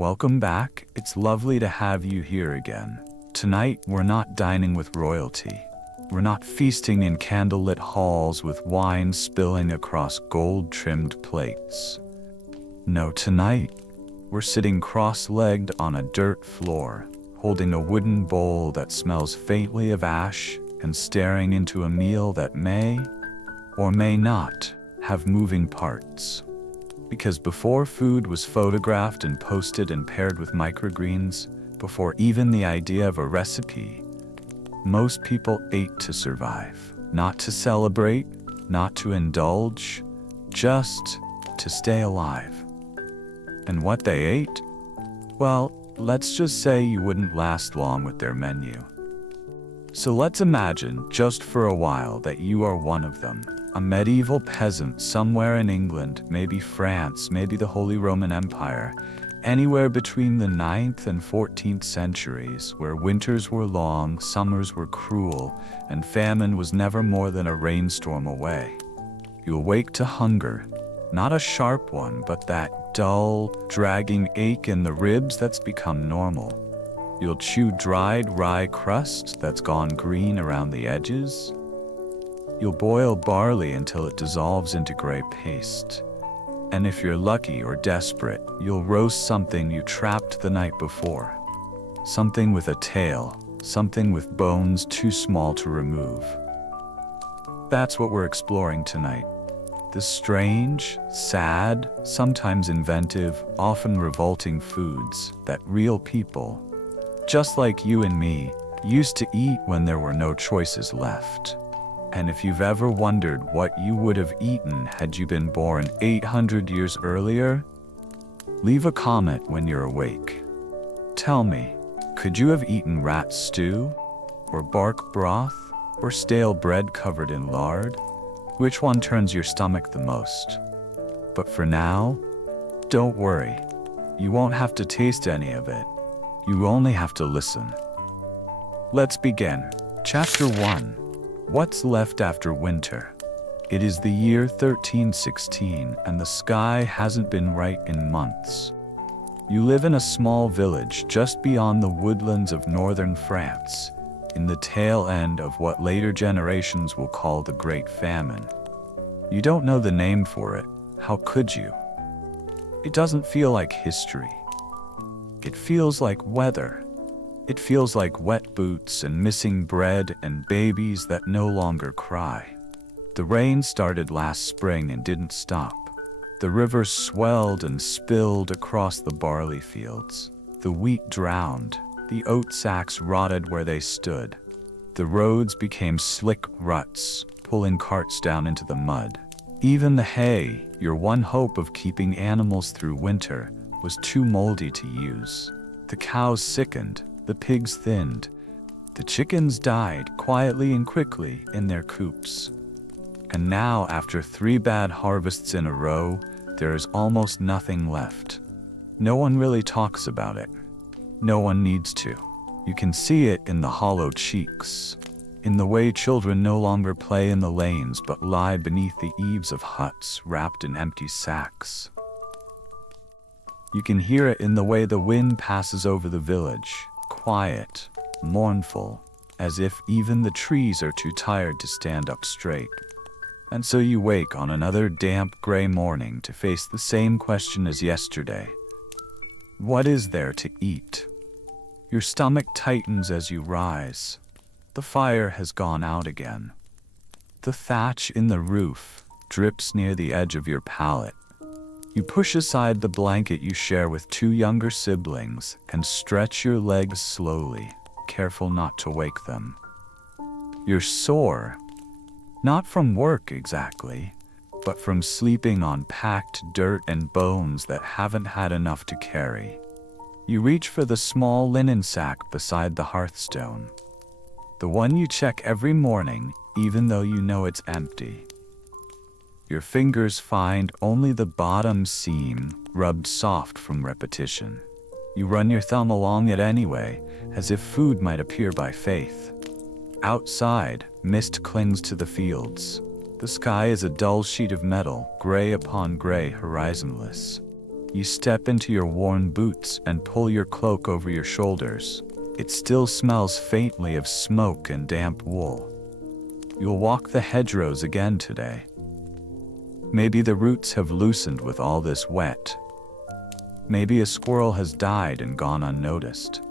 Welcome back. It's lovely to have you here again. Tonight, we're not dining with royalty. We're not feasting in candlelit halls with wine spilling across gold-trimmed plates. No, tonight, we're sitting cross-legged on a dirt floor, holding a wooden bowl that smells faintly of ash and staring into a meal that may, or may not, have moving parts. Because before food was photographed and posted and paired with microgreens, before even the idea of a recipe, most people ate to survive. Not to celebrate, not to indulge, just to stay alive. And what they ate? Well, let's just say you wouldn't last long with their menu. So let's imagine, just for a while, that you are one of them. A medieval peasant somewhere in England, maybe France, maybe the Holy Roman Empire, anywhere between the 9th and 14th centuries, where winters were long, summers were cruel, and famine was never more than a rainstorm away. You awake to hunger, not a sharp one, but that dull, dragging ache in the ribs that's become normal. You'll chew dried rye crust that's gone green around the edges. You'll boil barley until it dissolves into gray paste. And if you're lucky or desperate, you'll roast something you trapped the night before. Something with a tail, something with bones too small to remove. That's what we're exploring tonight. The strange, sad, sometimes inventive, often revolting foods that real people, just like you and me, used to eat when there were no choices left. And if you've ever wondered what you would have eaten had you been born 800 years earlier, leave a comment when you're awake. Tell me, could you have eaten rat stew, or bark broth, or stale bread covered in lard? Which one turns your stomach the most? But for now, don't worry. You won't have to taste any of it. You only have to listen. Let's begin. Chapter 1. What's left after winter? It is the year 1316, and the sky hasn't been right in months. You live in a small village just beyond the woodlands of northern France, in the tail end of what later generations will call the Great Famine. You don't know the name for it. How could you? It doesn't feel like history. It feels like weather. It feels like wet boots and missing bread and babies that no longer cry. The rain started last spring and didn't stop. The river swelled and spilled across the barley fields. The wheat drowned. The oat sacks rotted where they stood. The roads became slick ruts, pulling carts down into the mud. Even the hay, your one hope of keeping animals through winter, was too moldy to use. The cows sickened. The pigs thinned. The chickens died quietly and quickly in their coops. And now, after 3 bad harvests in a row, there is almost nothing left. No one really talks about it. No one needs to. You can see it in the hollow cheeks, in the way children no longer play in the lanes but lie beneath the eaves of huts wrapped in empty sacks. You can hear it in the way the wind passes over the village. Quiet, mournful, as if even the trees are too tired to stand up straight. And so you wake on another damp gray morning to face the same question as yesterday. What is there to eat? Your stomach tightens as you rise. The fire has gone out again. The thatch in the roof drips near the edge of your palate. You push aside the blanket you share with 2 younger siblings and stretch your legs slowly, careful not to wake them. You're sore, not from work exactly, but from sleeping on packed dirt and bones that haven't had enough to carry. You reach for the small linen sack beside the hearthstone, the one you check every morning, even though you know it's empty. Your fingers find only the bottom seam, rubbed soft from repetition. You run your thumb along it anyway, as if food might appear by faith. Outside, mist clings to the fields. The sky is a dull sheet of metal, gray upon gray, horizonless. You step into your worn boots and pull your cloak over your shoulders. It still smells faintly of smoke and damp wool. You'll walk the hedgerows again today. Maybe the roots have loosened with all this wet. Maybe a squirrel has died and gone unnoticed.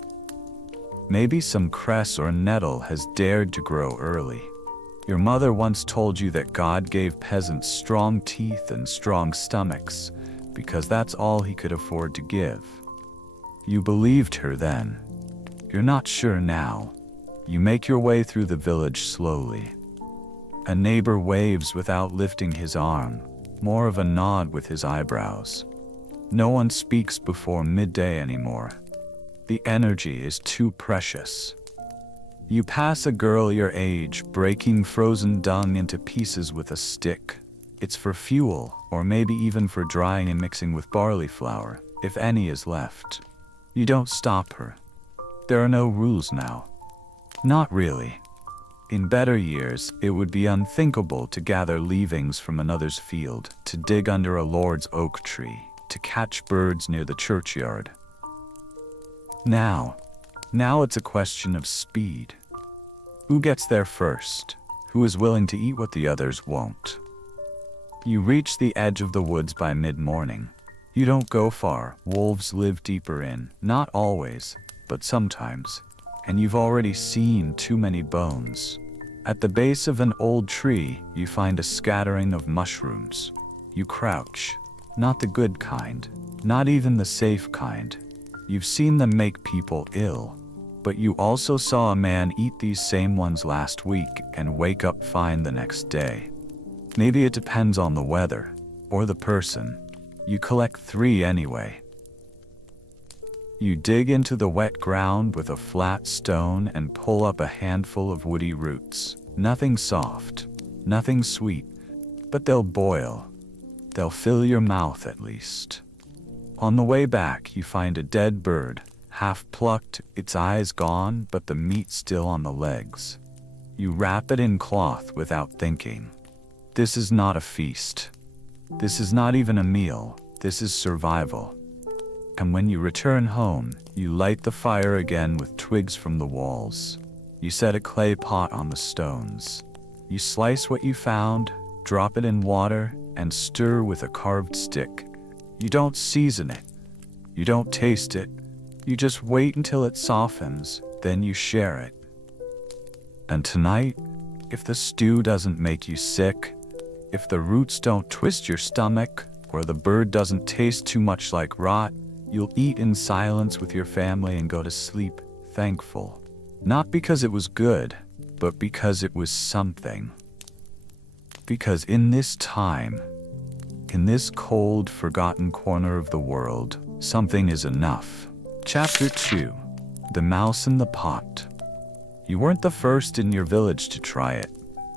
Maybe some cress or nettle has dared to grow early. Your mother once told you that God gave peasants strong teeth and strong stomachs, because that's all he could afford to give. You believed her then. You're not sure now. You make your way through the village slowly. A neighbor waves without lifting his arm, more of a nod with his eyebrows. No one speaks before midday anymore. The energy is too precious. You pass a girl your age breaking frozen dung into pieces with a stick. It's for fuel, or maybe even for drying and mixing with barley flour, if any is left. You don't stop her. There are no rules now. Not really. In better years, it would be unthinkable to gather leavings from another's field, to dig under a lord's oak tree, to catch birds near the churchyard. Now it's a question of speed. Who gets there first? Who is willing to eat what the others won't? You reach the edge of the woods by mid-morning. You don't go far. Wolves live deeper in, not always, but sometimes. And you've already seen too many bones. At the base of an old tree, you find a scattering of mushrooms. You crouch. Not the good kind. Not even the safe kind. You've seen them make people ill. But you also saw a man eat these same ones last week and wake up fine the next day. Maybe it depends on the weather, or the person. You collect 3 anyway. You dig into the wet ground with a flat stone and pull up a handful of woody roots. Nothing soft, nothing sweet, but they'll boil. They'll fill your mouth at least. On the way back, you find a dead bird, half plucked, its eyes gone, but the meat still on the legs. You wrap it in cloth without thinking. This is not a feast. This is not even a meal. This is survival. And when you return home, you light the fire again with twigs from the walls. You set a clay pot on the stones. You slice what you found, drop it in water, and stir with a carved stick. You don't season it. You don't taste it. You just wait until it softens, then you share it. And tonight, if the stew doesn't make you sick, if the roots don't twist your stomach, or the bird doesn't taste too much like rot, you'll eat in silence with your family and go to sleep thankful. Not because it was good, but because it was something. Because in this time, in this cold, forgotten corner of the world, something is enough. Chapter 2. The Mouse in the Pot. You weren't the first in your village to try it.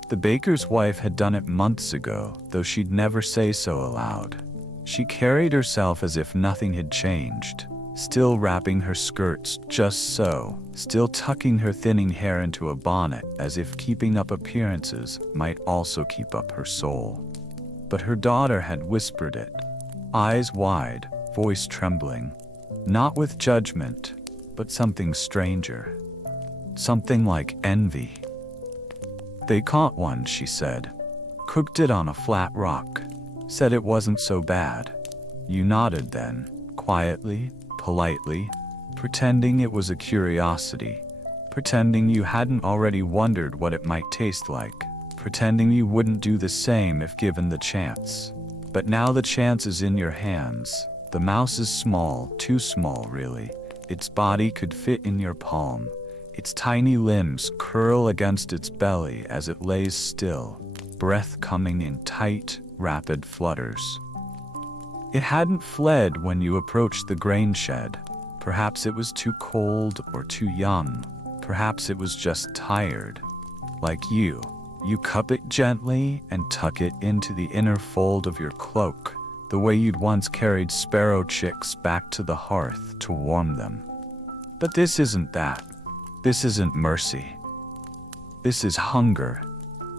The baker's wife had done it months ago, though she'd never say so aloud. She carried herself as if nothing had changed, still wrapping her skirts just so, still tucking her thinning hair into a bonnet as if keeping up appearances might also keep up her soul. But her daughter had whispered it, eyes wide, voice trembling, not with judgment, but something stranger. Something like envy. They caught one, she said. Cooked it on a flat rock. Said it wasn't so bad. You nodded then, quietly, politely, pretending it was a curiosity, pretending you hadn't already wondered what it might taste like, pretending you wouldn't do the same if given the chance. But now the chance is in your hands. The mouse is small, too small really. Its body could fit in your palm. Its tiny limbs curl against its belly as it lays still, breath coming in tight, rapid flutters. It hadn't fled when you approached the grain shed. Perhaps it was too cold or too young. Perhaps it was just tired. Like you. You cup it gently and tuck it into the inner fold of your cloak, the way you'd once carried sparrow chicks back to the hearth to warm them. But this isn't that. This isn't mercy. This is hunger,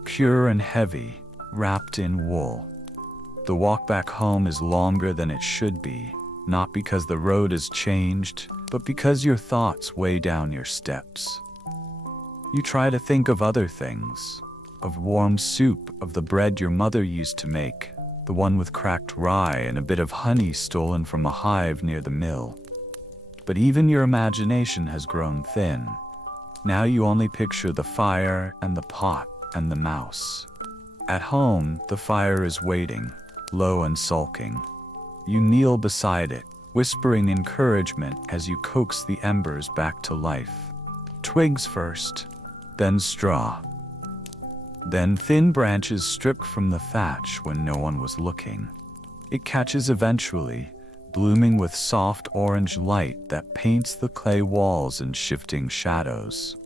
pure and heavy, wrapped in wool. The walk back home is longer than it should be. not because the road has changed, but because your thoughts weigh down your steps. You try to think of other things, of warm soup, of the bread your mother used to make, the one with cracked rye and a bit of honey stolen from a hive near the mill. But even your imagination has grown thin. Now you only picture the fire and the pot and the mouse. At home, the fire is waiting, low and sulking. You kneel beside it, whispering encouragement as you coax the embers back to life. Twigs first, then straw. Then thin branches stripped from the thatch when no one was looking. It catches eventually, blooming with soft orange light that paints the clay walls in shifting shadows.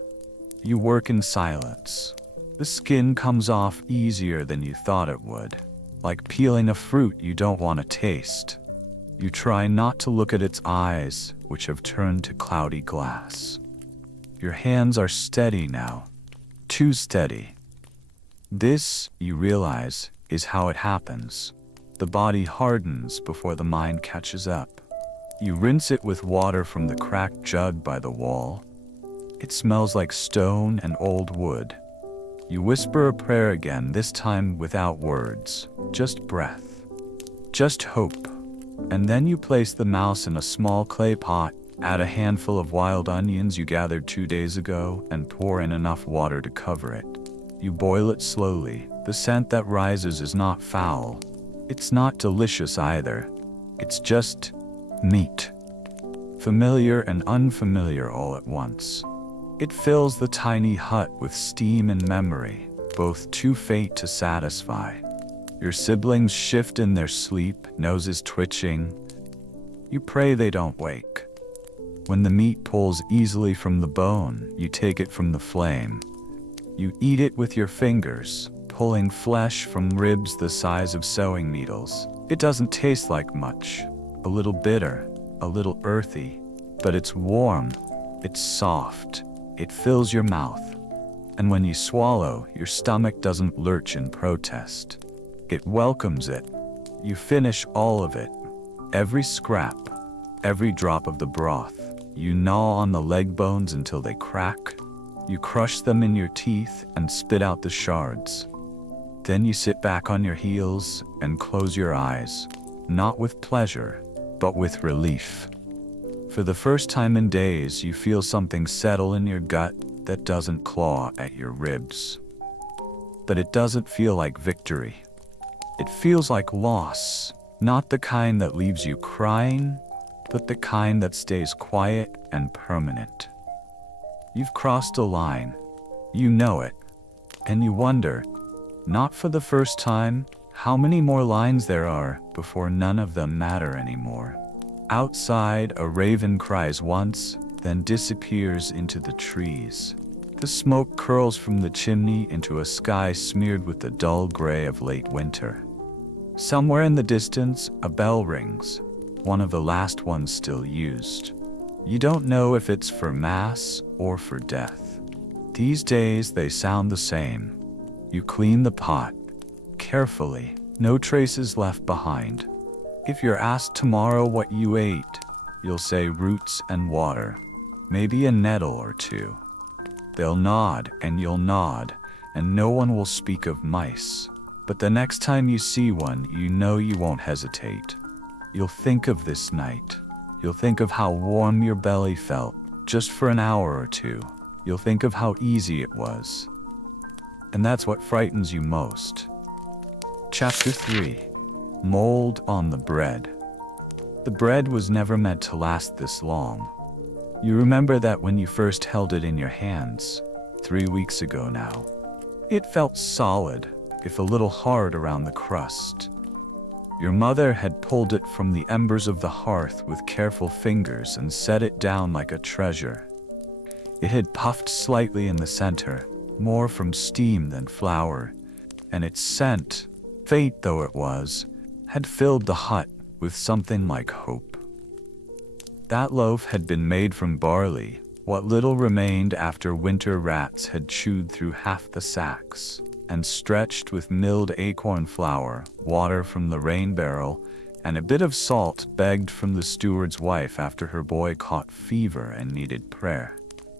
You work in silence. The skin comes off easier than you thought it would, like peeling a fruit you don't want to taste. You try not to look at its eyes, which have turned to cloudy glass. Your hands are steady now, too steady. This, you realize, is how it happens. The body hardens before the mind catches up. You rinse it with water from the cracked jug by the wall. It smells like stone and old wood. You whisper a prayer again, this time without words, just breath, just hope. And then you place the mouse in a small clay pot, add a handful of wild onions you gathered 2 days ago, and pour in enough water to cover it. You boil it slowly. The scent that rises is not foul. It's not delicious either. It's just meat. Familiar and unfamiliar all at once. It fills the tiny hut with steam and memory, both too faint to satisfy. Your siblings shift in their sleep, noses twitching. You pray they don't wake. When the meat pulls easily from the bone, you take it from the flame. You eat it with your fingers, pulling flesh from ribs the size of sewing needles. It doesn't taste like much. A little bitter, a little earthy, but it's warm, it's soft. It fills your mouth, and when you swallow, your stomach doesn't lurch in protest. It welcomes it. You finish all of it, every scrap, every drop of the broth. You gnaw on the leg bones until they crack. You crush them in your teeth and spit out the shards. Then you sit back on your heels and close your eyes, not with pleasure, but with relief. For the first time in days, you feel something settle in your gut that doesn't claw at your ribs. But it doesn't feel like victory. It feels like loss, not the kind that leaves you crying, but the kind that stays quiet and permanent. You've crossed a line. You know it. And you wonder, not for the first time, how many more lines there are before none of them matter anymore. Outside, a raven cries once, then disappears into the trees. The smoke curls from the chimney into a sky smeared with the dull gray of late winter. Somewhere in the distance, a bell rings, one of the last ones still used. You don't know if it's for mass or for death. These days, they sound the same. You clean the pot, carefully, no traces left behind. If you're asked tomorrow what you ate, you'll say roots and water, maybe a nettle or two. They'll nod and you'll nod, and no one will speak of mice. But the next time you see one, you know you won't hesitate. You'll think of this night. You'll think of how warm your belly felt, just for an hour or two. You'll think of how easy it was. And that's what frightens you most. Chapter 3. Mold on the bread. The bread was never meant to last this long. You remember that when you first held it in your hands, 3 weeks ago now. It felt solid, if a little hard around the crust. Your mother had pulled it from the embers of the hearth with careful fingers and set it down like a treasure. It had puffed slightly in the center, more from steam than flour, and its scent, faint though it was, had filled the hut with something like hope. That loaf had been made from barley, what little remained after winter rats had chewed through half the sacks, and stretched with milled acorn flour, water from the rain barrel, and a bit of salt begged from the steward's wife after her boy caught fever and needed prayer.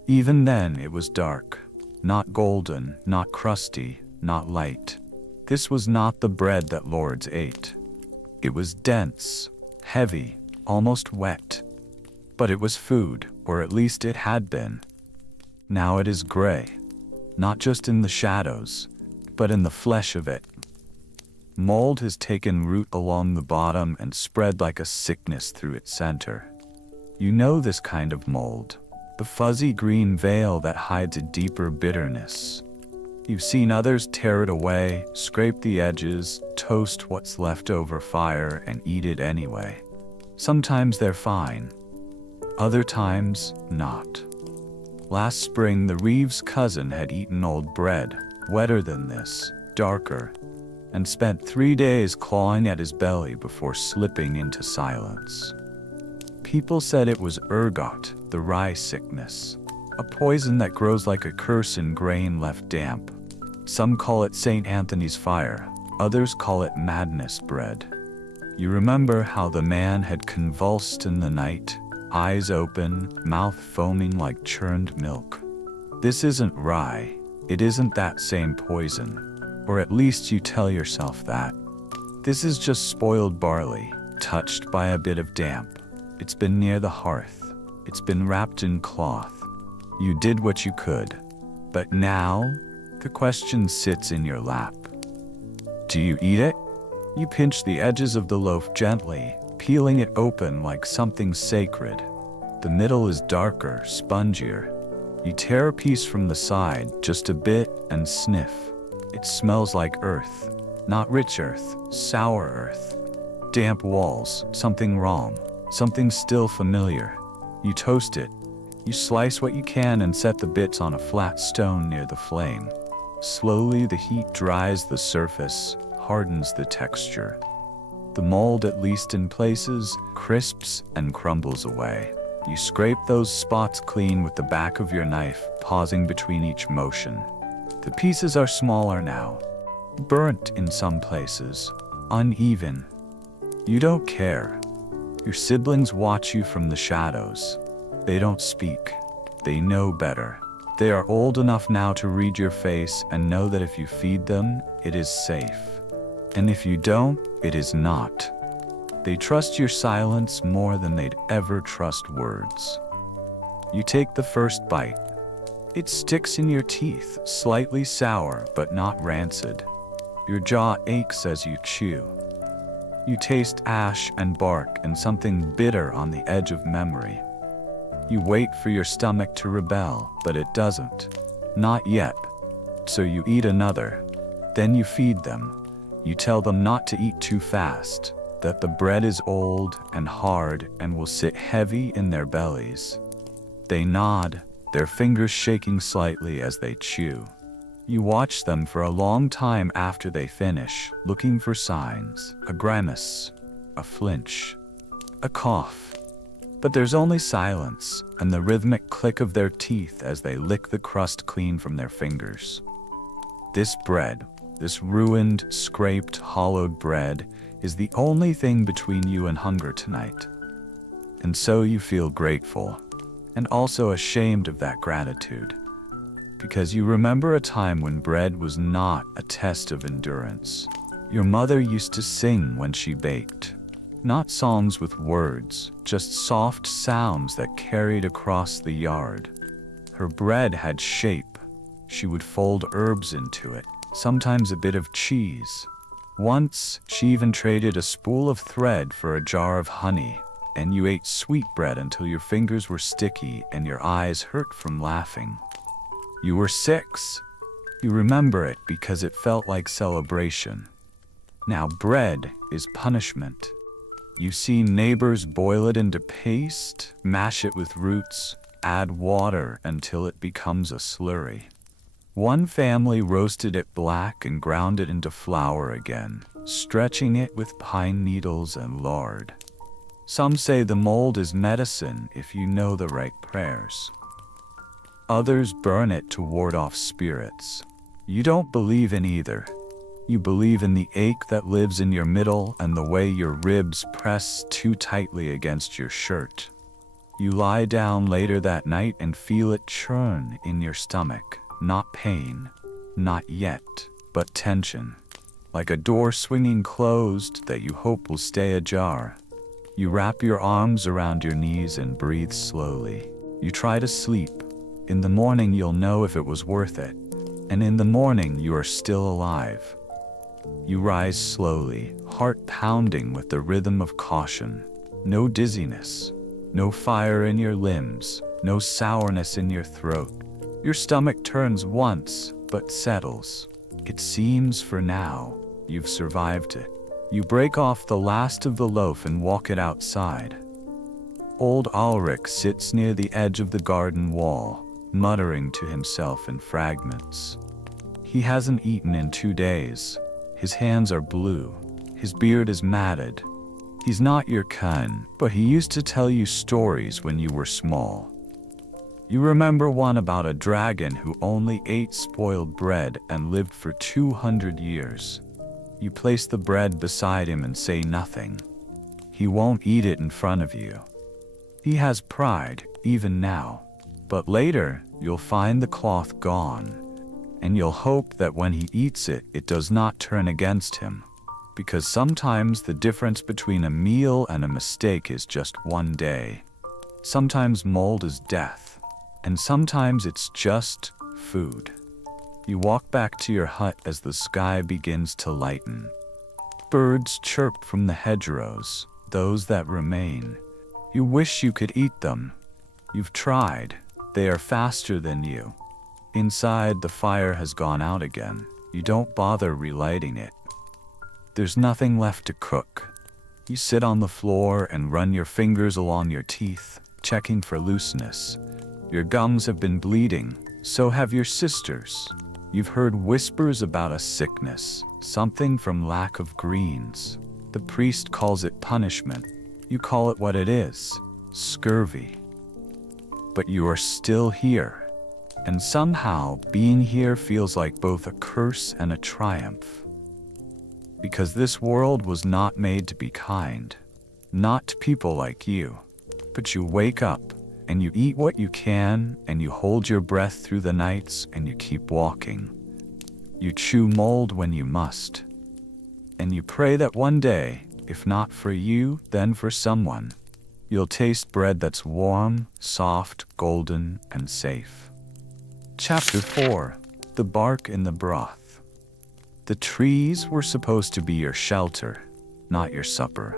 Even then it was dark, not golden, not crusty, not light. This was not the bread that lords ate. It was dense, heavy, almost wet. But it was food, or at least it had been. Now it is gray, not just in the shadows, but in the flesh of it. Mold has taken root along the bottom and spread like a sickness through its center. You know this kind of mold, the fuzzy green veil that hides a deeper bitterness. You've seen others tear it away, scrape the edges, toast what's left over fire, and eat it anyway. Sometimes they're fine, other times not. Last spring, the Reeves' cousin had eaten old bread, wetter than this, darker, and spent 3 days clawing at his belly before slipping into silence. People said it was ergot, the rye sickness, a poison that grows like a curse in grain left damp. Some call it St. Anthony's fire, others call it madness bread. You remember how the man had convulsed in the night, eyes open, mouth foaming like churned milk. This isn't rye, it isn't that same poison, or at least you tell yourself that. This is just spoiled barley, touched by a bit of damp. It's been near the hearth, it's been wrapped in cloth. You did what you could, but now, the question sits in your lap. Do you eat it? You pinch the edges of the loaf gently, peeling it open like something sacred. The middle is darker, spongier. You tear a piece from the side, just a bit, and sniff. It smells like earth. Not rich earth, sour earth. Damp walls, something wrong, something still familiar. You toast it. You slice what you can and set the bits on a flat stone near the flame. Slowly the heat dries the surface, hardens the texture. The mold, at least in places, crisps and crumbles away. You scrape those spots clean with the back of your knife, pausing between each motion. The pieces are smaller now, burnt in some places, uneven. You don't care. Your siblings watch you from the shadows. They don't speak. They know better. They are old enough now to read your face and know that if you feed them, it is safe. And if you don't, it is not. They trust your silence more than they'd ever trust words. You take the first bite. It sticks in your teeth, slightly sour but not rancid. Your jaw aches as you chew. You taste ash and bark and something bitter on the edge of memory. You wait for your stomach to rebel, but it doesn't. Not yet. So you eat another. Then you feed them. You tell them not to eat too fast, that the bread is old and hard and will sit heavy in their bellies. They nod, their fingers shaking slightly as they chew. You watch them for a long time after they finish, looking for signs, a grimace, a flinch, a cough. But there's only silence and the rhythmic click of their teeth as they lick the crust clean from their fingers. This bread, this ruined, scraped, hollowed bread, is the only thing between you and hunger tonight. And so you feel grateful, and also ashamed of that gratitude, because you remember a time when bread was not a test of endurance. Your mother used to sing when she baked. Not songs with words, just soft sounds that carried across the yard. Her bread had shape. She would fold herbs into it, sometimes a bit of cheese. Once, she even traded a spool of thread for a jar of honey, and you ate sweetbread until your fingers were sticky and your eyes hurt from laughing. You were 6. You remember it because it felt like celebration. Now bread is punishment. You see neighbors boil it into paste, mash it with roots, add water until it becomes a slurry. One family roasted it black and ground it into flour again, stretching it with pine needles and lard. Some say the mold is medicine if you know the right prayers. Others burn it to ward off spirits. You don't believe in either. You believe in the ache that lives in your middle and the way your ribs press too tightly against your shirt. You lie down later that night and feel it churn in your stomach. Not pain, not yet, but tension. Like a door swinging closed that you hope will stay ajar. You wrap your arms around your knees and breathe slowly. You try to sleep. In the morning you'll know if it was worth it. And in the morning you are still alive. You rise slowly, heart pounding with the rhythm of caution. No dizziness, no fire in your limbs, no sourness in your throat. Your stomach turns once, but settles. It seems for now, you've survived it. You break off the last of the loaf and walk it outside. Old Ulrich sits near the edge of the garden wall, muttering to himself in fragments. He hasn't eaten in 2 days. His hands are blue. His beard is matted. He's not your kind, but he used to tell you stories when you were small. You remember one about a dragon who only ate spoiled bread and lived for 200 years. You place the bread beside him and say nothing. He won't eat it in front of you. He has pride, even now. But later, you'll find the cloth gone. And you'll hope that when he eats it, it does not turn against him. Because sometimes the difference between a meal and a mistake is just 1 day. Sometimes mold is death. And sometimes it's just food. You walk back to your hut as the sky begins to lighten. Birds chirp from the hedgerows, those that remain. You wish you could eat them. You've tried. They are faster than you. Inside, the fire has gone out again. You don't bother relighting it. There's nothing left to cook. You sit on the floor and run your fingers along your teeth, checking for looseness. Your gums have been bleeding, so have your sisters. You've heard whispers about a sickness, something from lack of greens. The priest calls it punishment. You call it what it is, scurvy. But you are still here. And somehow, being here feels like both a curse and a triumph. Because this world was not made to be kind. Not to people like you. But you wake up, and you eat what you can, and you hold your breath through the nights, and you keep walking. You chew mold when you must. And you pray that one day, if not for you, then for someone, you'll taste bread that's warm, soft, golden, and safe. Chapter 4. The Bark in the Broth. The trees were supposed to be your shelter, not your supper.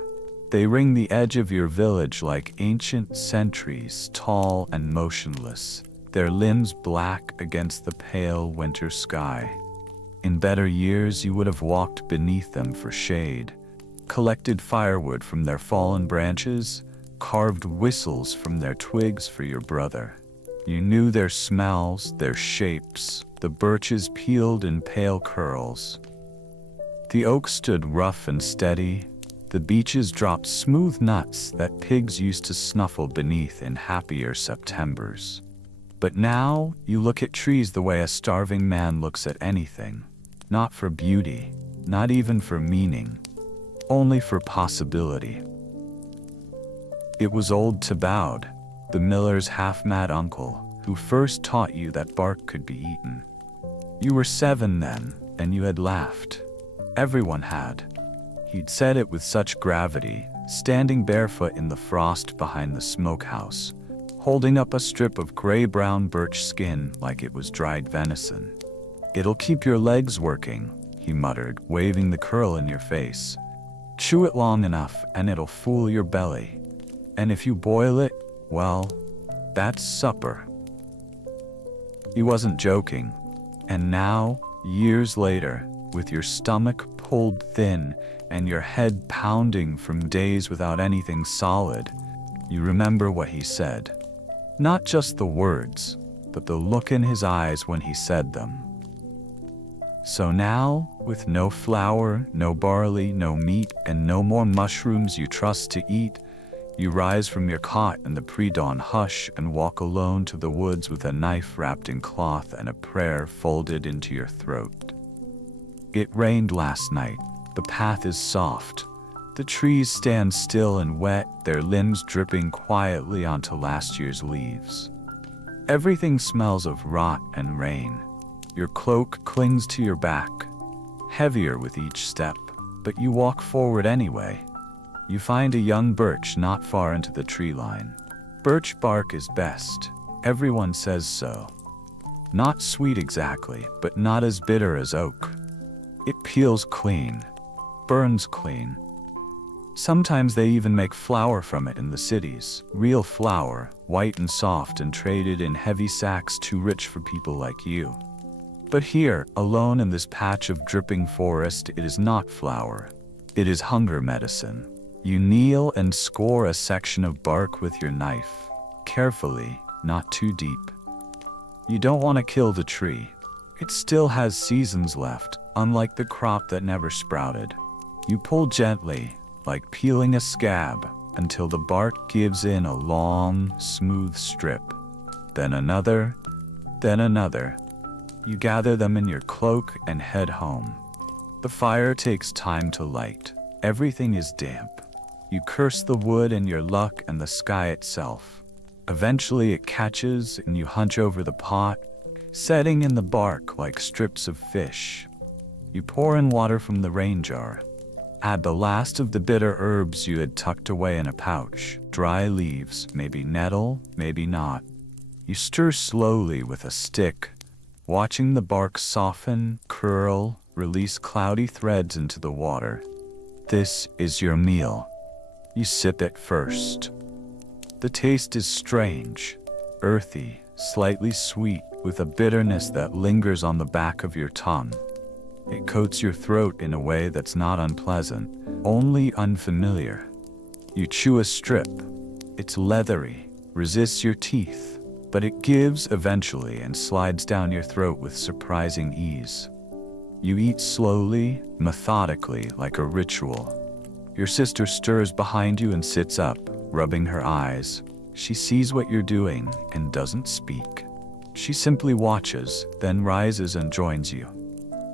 They ring the edge of your village like ancient sentries, tall and motionless, their limbs black against the pale winter sky. In better years, you would have walked beneath them for shade, collected firewood from their fallen branches, carved whistles from their twigs for your brother. You knew their smells, their shapes, the birches peeled in pale curls. The oak stood rough and steady. The beeches dropped smooth nuts that pigs used to snuffle beneath in happier Septembers. But now, you look at trees the way a starving man looks at anything. Not for beauty, not even for meaning, only for possibility. It was old Tabowd, the miller's half-mad uncle, who first taught you that bark could be eaten. You were 7 then, and you had laughed. Everyone had. He'd said it with such gravity, standing barefoot in the frost behind the smokehouse, holding up a strip of gray-brown birch skin like it was dried venison. "It'll keep your legs working," he muttered, waving the curl in your face. "Chew it long enough, and it'll fool your belly. And if you boil it, well, that's supper." He wasn't joking. And now, years later, with your stomach pulled thin and your head pounding from days without anything solid, you remember what he said. Not just the words, but the look in his eyes when he said them. So now, with no flour, no barley, no meat, and no more mushrooms you trust to eat, you rise from your cot in the pre-dawn hush and walk alone to the woods with a knife wrapped in cloth and a prayer folded into your throat. It rained last night. The path is soft. The trees stand still and wet, their limbs dripping quietly onto last year's leaves. Everything smells of rot and rain. Your cloak clings to your back, heavier with each step, but you walk forward anyway. You find a young birch not far into the tree line. Birch bark is best. Everyone says so. Not sweet exactly, but not as bitter as oak. It peels clean, burns clean. Sometimes they even make flour from it in the cities. Real flour, white and soft and traded in heavy sacks too rich for people like you. But here, alone in this patch of dripping forest, it is not flour. It is hunger medicine. You kneel and score a section of bark with your knife. Carefully, not too deep. You don't want to kill the tree. It still has seasons left, unlike the crop that never sprouted. You pull gently, like peeling a scab, until the bark gives in a long, smooth strip. Then another, then another. You gather them in your cloak and head home. The fire takes time to light. Everything is damp. You curse the wood and your luck and the sky itself. Eventually it catches and you hunch over the pot, setting in the bark like strips of fish. You pour in water from the rain jar. Add the last of the bitter herbs you had tucked away in a pouch. Dry leaves, maybe nettle, maybe not. You stir slowly with a stick, watching the bark soften, curl, release cloudy threads into the water. This is your meal. You sip it first. The taste is strange, earthy, slightly sweet, with a bitterness that lingers on the back of your tongue. It coats your throat in a way that's not unpleasant, only unfamiliar. You chew a strip. It's leathery, resists your teeth, but it gives eventually and slides down your throat with surprising ease. You eat slowly, methodically, like a ritual. Your sister stirs behind you and sits up, rubbing her eyes. She sees what you're doing and doesn't speak. She simply watches, then rises and joins you.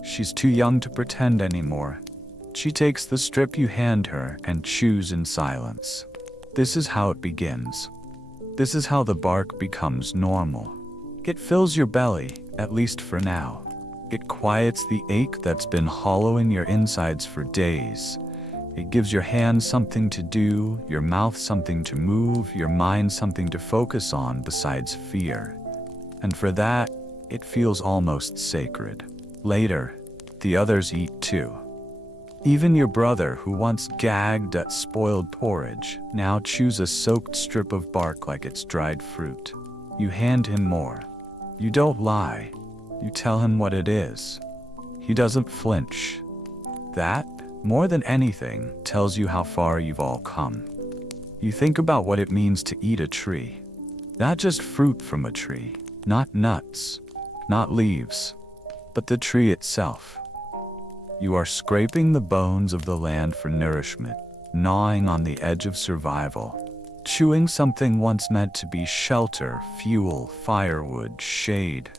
She's too young to pretend anymore. She takes the strip you hand her and chews in silence. This is how it begins. This is how the bark becomes normal. It fills your belly, at least for now. It quiets the ache that's been hollowing your insides for days. It gives your hands something to do, your mouth something to move, your mind something to focus on besides fear. And for that, it feels almost sacred. Later, the others eat too. Even your brother, who once gagged at spoiled porridge, now chews a soaked strip of bark like it's dried fruit. You hand him more. You don't lie. You tell him what it is. He doesn't flinch. That, more than anything, tells you how far you've all come. You think about what it means to eat a tree. Not just fruit from a tree, not nuts, not leaves, but the tree itself. You are scraping the bones of the land for nourishment, gnawing on the edge of survival, chewing something once meant to be shelter, fuel, firewood, shade.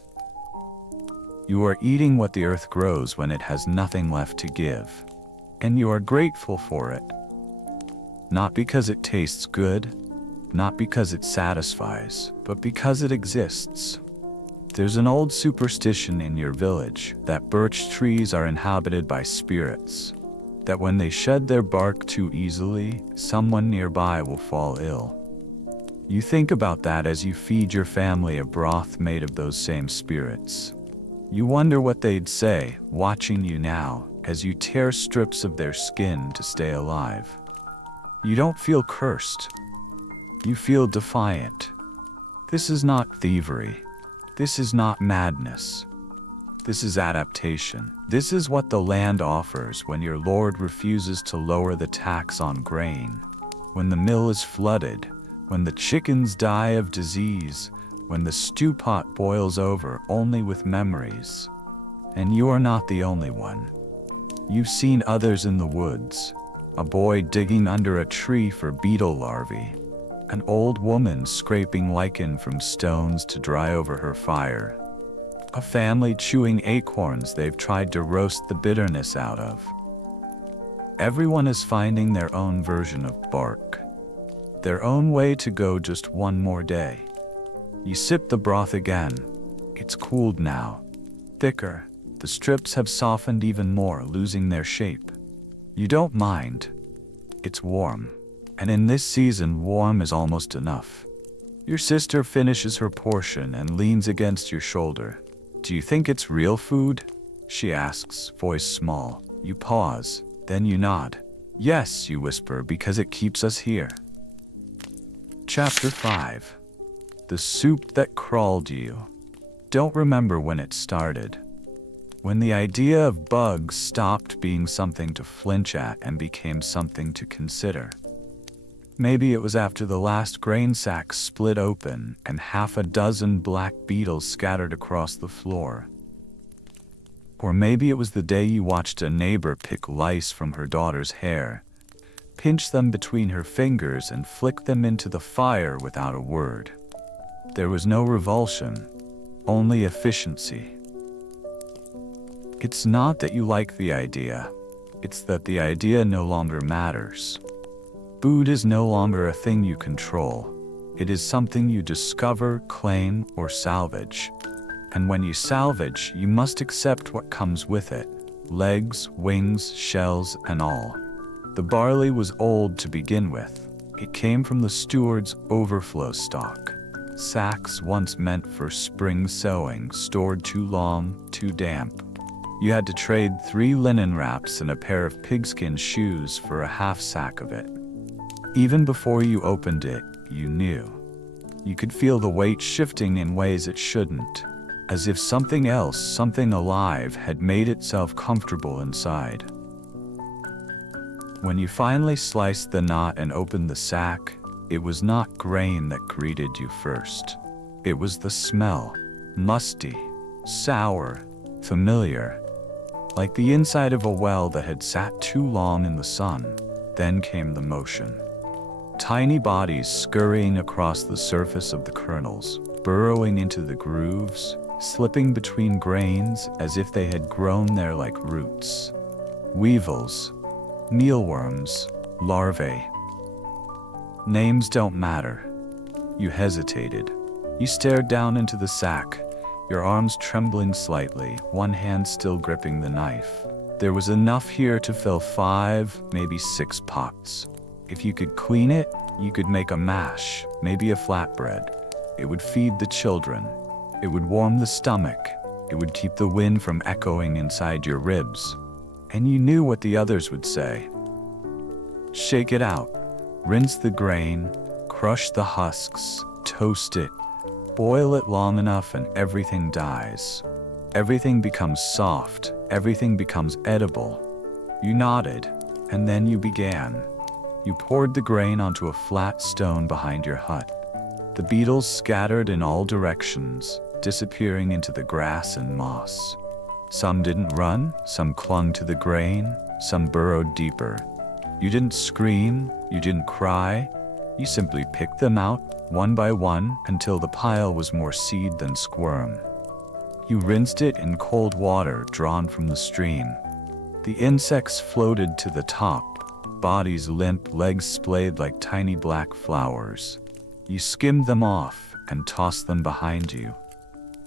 You are eating what the earth grows when it has nothing left to give, and you are grateful for it. Not because it tastes good, not because it satisfies, but because it exists. There's an old superstition in your village that birch trees are inhabited by spirits, that when they shed their bark too easily, someone nearby will fall ill. You think about that as you feed your family a broth made of those same spirits. You wonder what they'd say, watching you now, as you tear strips of their skin to stay alive. You don't feel cursed. You feel defiant. This is not thievery. This is not madness. This is adaptation. This is what the land offers when your lord refuses to lower the tax on grain, when the mill is flooded, when the chickens die of disease, when the stew pot boils over only with memories. And you are not the only one. You've seen others in the woods, a boy digging under a tree for beetle larvae, an old woman scraping lichen from stones to dry over her fire. A family chewing acorns they've tried to roast the bitterness out of. Everyone is finding their own version of bark, their own way to go just one more day. You sip the broth again. It's cooled now, thicker. The strips have softened even more, losing their shape. You don't mind. It's warm. And in this season, warm is almost enough. Your sister finishes her portion and leans against your shoulder. Do you think it's real food? She asks, voice small. You pause, then you nod. Yes, you whisper, because it keeps us here. Chapter 5. The soup that crawled you. Don't remember when it started. When the idea of bugs stopped being something to flinch at and became something to consider. Maybe it was after the last grain sack split open and half a dozen black beetles scattered across the floor. Or maybe it was the day you watched a neighbor pick lice from her daughter's hair, pinch them between her fingers and flick them into the fire without a word. There was no revulsion, only efficiency. It's not that you like the idea, it's that the idea no longer matters. Food is no longer a thing you control. It is something you discover, claim, or salvage. And when you salvage, you must accept what comes with it. Legs, wings, shells, and all. The barley was old to begin with. It came from the steward's overflow stock. Sacks once meant for spring sowing, stored too long, too damp. You had to trade 3 linen wraps and a pair of pigskin shoes for a half sack of it. Even before you opened it, you knew. You could feel the weight shifting in ways it shouldn't, as if something else, something alive, had made itself comfortable inside. When you finally sliced the knot and opened the sack, it was not grain that greeted you first. It was the smell, musty, sour, familiar, like the inside of a well that had sat too long in the sun. Then came the motion. Tiny bodies scurrying across the surface of the kernels, burrowing into the grooves, slipping between grains as if they had grown there like roots. Weevils, mealworms, larvae. Names don't matter. You hesitated. You stared down into the sack, your arms trembling slightly, one hand still gripping the knife. There was enough here to fill 5, maybe 6 pots. If you could clean it, you could make a mash, maybe a flatbread. It would feed the children. It would warm the stomach. It would keep the wind from echoing inside your ribs. And you knew what the others would say. Shake it out. Rinse the grain. Crush the husks. Toast it. Boil it long enough and everything dies. Everything becomes soft. Everything becomes edible. You nodded, and then you began. You poured the grain onto a flat stone behind your hut. The beetles scattered in all directions, disappearing into the grass and moss. Some didn't run, some clung to the grain, some burrowed deeper. You didn't scream, you didn't cry. You simply picked them out, one by one, until the pile was more seed than squirm. You rinsed it in cold water drawn from the stream. The insects floated to the top, bodies limp, legs splayed like tiny black flowers. You skimmed them off and tossed them behind you.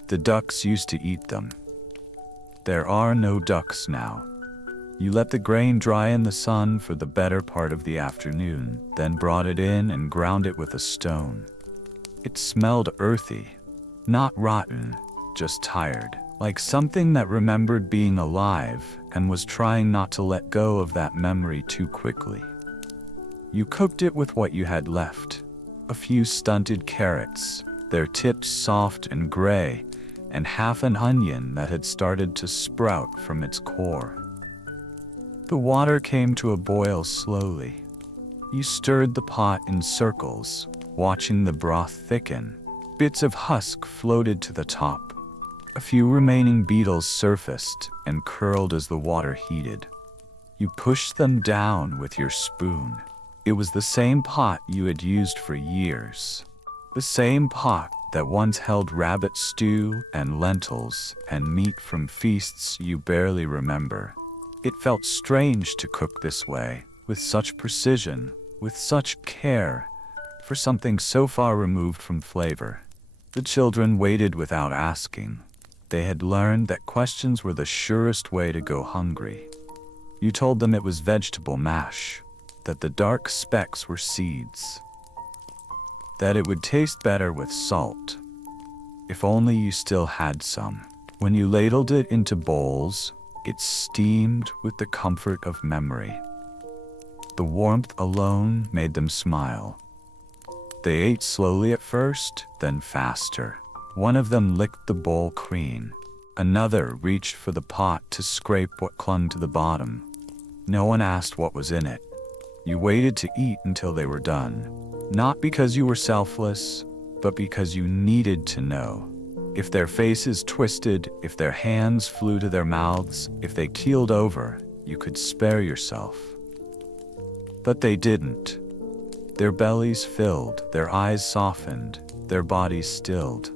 The ducks used to eat them. There are no ducks now. You let the grain dry in the sun for the better part of the afternoon, then brought it in and ground it with a stone. It smelled earthy, not rotten, just tired, like something that remembered being alive and was trying not to let go of that memory too quickly. You cooked it with what you had left. A few stunted carrots, their tips soft and gray, and half an onion that had started to sprout from its core. The water came to a boil slowly. You stirred the pot in circles, watching the broth thicken. Bits of husk floated to the top. A few remaining beetles surfaced and curled as the water heated. You pushed them down with your spoon. It was the same pot you had used for years. The same pot, that once held rabbit stew and lentils and meat from feasts you barely remember. It felt strange to cook this way, with such precision, with such care, for something so far removed from flavor. The children waited without asking. They had learned that questions were the surest way to go hungry. You told them it was vegetable mash, that the dark specks were seeds, that it would taste better with salt. If only you still had some. When you ladled it into bowls, it steamed with the comfort of memory. The warmth alone made them smile. They ate slowly at first, then faster. One of them licked the bowl clean. Another reached for the pot to scrape what clung to the bottom. No one asked what was in it. You waited to eat until they were done. Not because you were selfless, but because you needed to know. If their faces twisted, if their hands flew to their mouths, if they keeled over, you could spare yourself. But they didn't. Their bellies filled, their eyes softened, their bodies stilled.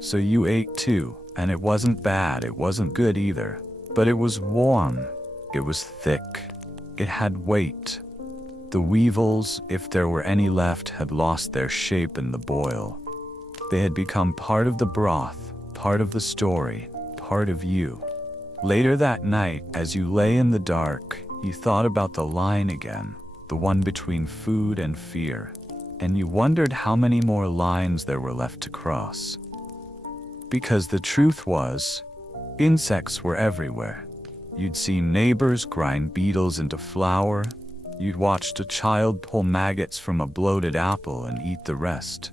So you ate too, and it wasn't bad, it wasn't good either. But it was warm, it was thick, it had weight. The weevils, if there were any left, had lost their shape in the boil. They had become part of the broth, part of the story, part of you. Later that night, as you lay in the dark, you thought about the line again, the one between food and fear, and you wondered how many more lines there were left to cross. Because the truth was, insects were everywhere. You'd seen neighbors grind beetles into flour. You'd watched a child pull maggots from a bloated apple and eat the rest.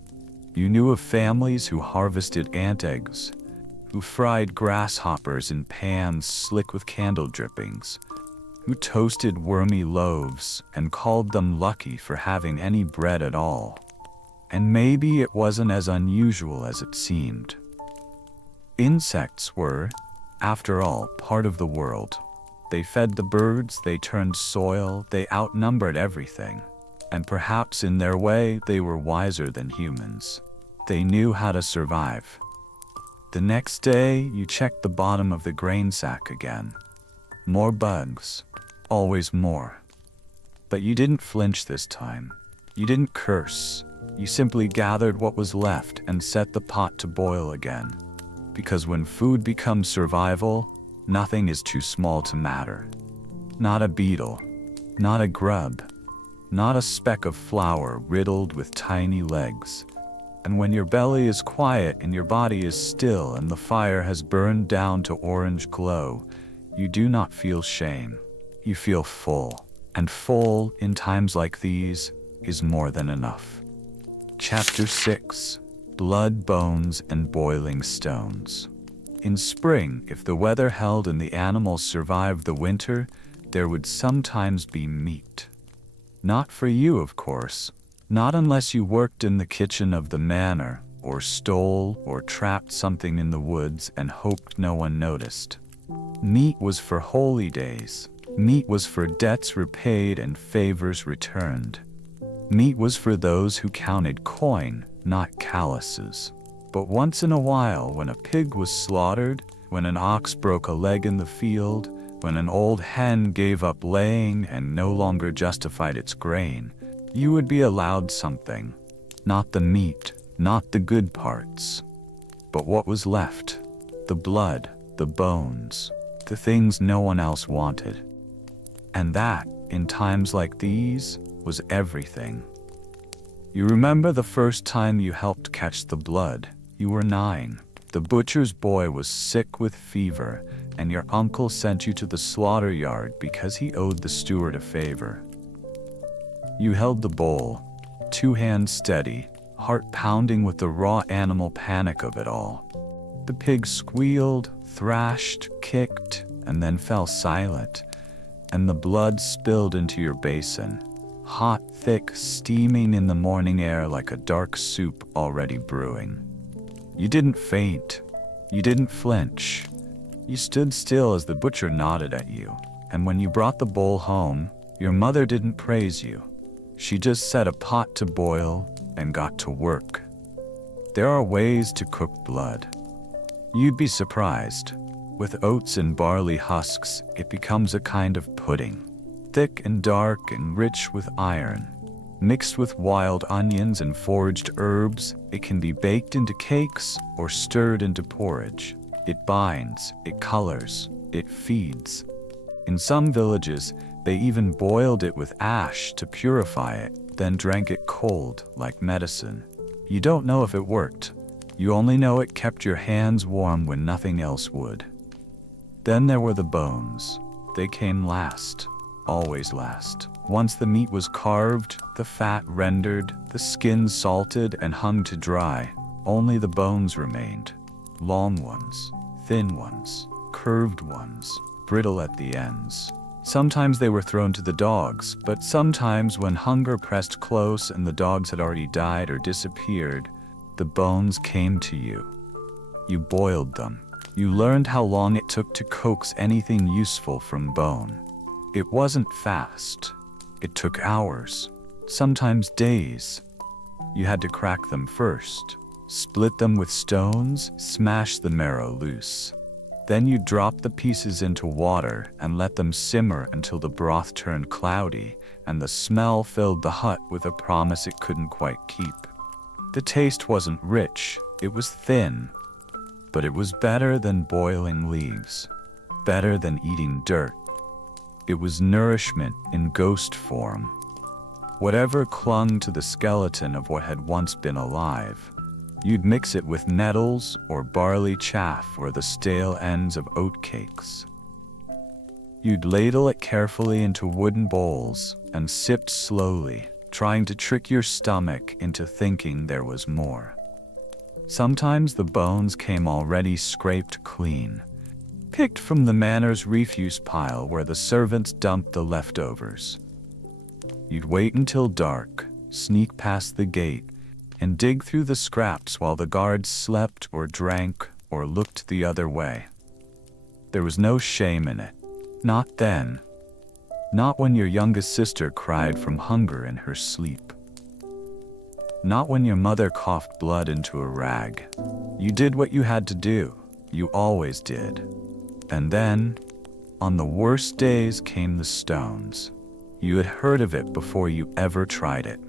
You knew of families who harvested ant eggs, who fried grasshoppers in pans slick with candle drippings, who toasted wormy loaves and called them lucky for having any bread at all. And maybe it wasn't as unusual as it seemed. Insects were, after all, part of the world. They fed the birds, they turned soil, they outnumbered everything. And perhaps in their way, they were wiser than humans. They knew how to survive. The next day, you checked the bottom of the grain sack again. More bugs. Always more. But you didn't flinch this time. You didn't curse. You simply gathered what was left and set the pot to boil again. Because when food becomes survival, nothing is too small to matter. Not a beetle. Not a grub. Not a speck of flour riddled with tiny legs. And when your belly is quiet and your body is still and the fire has burned down to orange glow, you do not feel shame. You feel full. And full, in times like these, is more than enough. Chapter 6. Blood, Bones, and Boiling Stones. In spring, if the weather held and the animals survived the winter, there would sometimes be meat. Not for you, of course. Not unless you worked in the kitchen of the manor, or stole or trapped something in the woods and hoped no one noticed. Meat was for holy days. Meat was for debts repaid and favors returned. Meat was for those who counted coin, not calluses. But once in a while, when a pig was slaughtered, when an ox broke a leg in the field, when an old hen gave up laying and no longer justified its grain, you would be allowed something. Not the meat, not the good parts. But what was left? The blood, the bones, the things no one else wanted. And that, in times like these, was everything. You remember the first time you helped catch the blood. You were 9. The butcher's boy was sick with fever, and your uncle sent you to the slaughter yard because he owed the steward a favor. You held the bowl, 2 hands steady, heart pounding with the raw animal panic of it all. The pig squealed, thrashed, kicked, and then fell silent, and the blood spilled into your basin, hot, thick, steaming in the morning air like a dark soup already brewing. You didn't faint. You didn't flinch. You stood still as the butcher nodded at you, and when you brought the bowl home, your mother didn't praise you. She just set a pot to boil and got to work. There are ways to cook blood. You'd be surprised. With oats and barley husks, it becomes a kind of pudding. Thick and dark and rich with iron. Mixed with wild onions and foraged herbs, it can be baked into cakes or stirred into porridge. It binds, it colors, it feeds. In some villages, they even boiled it with ash to purify it, then drank it cold, like medicine. You don't know if it worked. You only know it kept your hands warm when nothing else would. Then there were the bones. They came last, always last. Once the meat was carved, the fat rendered, the skin salted and hung to dry, only the bones remained. Long ones, thin ones, curved ones, brittle at the ends. Sometimes they were thrown to the dogs, but sometimes when hunger pressed close and the dogs had already died or disappeared, the bones came to you. You boiled them. You learned how long it took to coax anything useful from bone. It wasn't fast. It took hours, sometimes days. You had to crack them first, split them with stones, smash the marrow loose. Then you drop the pieces into water and let them simmer until the broth turned cloudy and the smell filled the hut with a promise it couldn't quite keep. The taste wasn't rich, it was thin, but it was better than boiling leaves, better than eating dirt. It was nourishment in ghost form. Whatever clung to the skeleton of what had once been alive. You'd mix it with nettles or barley chaff or the stale ends of oat cakes. You'd ladle it carefully into wooden bowls and sipped slowly, trying to trick your stomach into thinking there was more. Sometimes the bones came already scraped clean, picked from the manor's refuse pile where the servants dumped the leftovers. You'd wait until dark, sneak past the gate, and dig through the scraps while the guards slept or drank or looked the other way. There was no shame in it. Not then. Not when your youngest sister cried from hunger in her sleep. Not when your mother coughed blood into a rag. You did what you had to do. You always did. And then, on the worst days came the stones. You had heard of it before you ever tried it.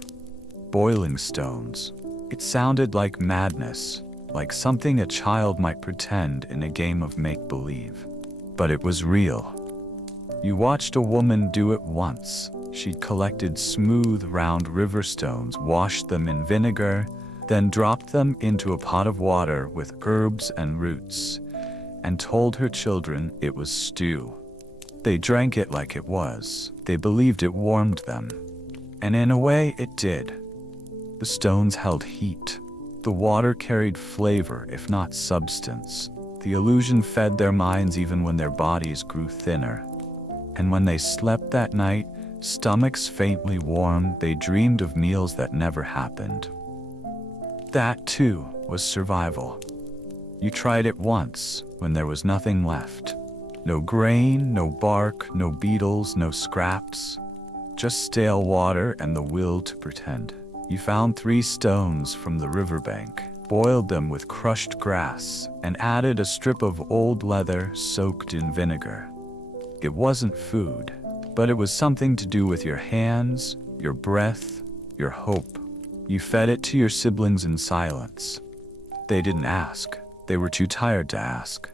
Boiling stones. It sounded like madness, like something a child might pretend in a game of make-believe. But it was real. You watched a woman do it once. She'd collected smooth, round river stones, washed them in vinegar, then dropped them into a pot of water with herbs and roots, and told her children it was stew. They drank it like it was. They believed it warmed them. And in a way, it did. The stones held heat. The water carried flavor, if not substance. The illusion fed their minds even when their bodies grew thinner. And when they slept that night, stomachs faintly warm, they dreamed of meals that never happened. That, too, was survival. You tried it once, when there was nothing left. No grain, no bark, no beetles, no scraps. Just stale water and the will to pretend. You found 3 stones from the riverbank, boiled them with crushed grass, and added a strip of old leather soaked in vinegar. It wasn't food, but it was something to do with your hands, your breath, your hope. You fed it to your siblings in silence. They didn't ask. They were too tired to ask.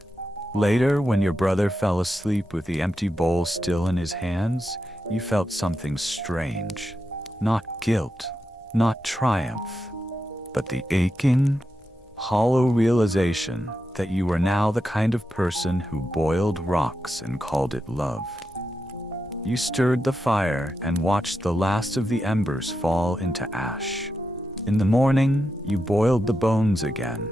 Later, when your brother fell asleep with the empty bowl still in his hands, you felt something strange. Not guilt, not triumph, but the aching, hollow realization that you were now the kind of person who boiled rocks and called it love. You stirred the fire and watched the last of the embers fall into ash. In the morning, you boiled the bones again.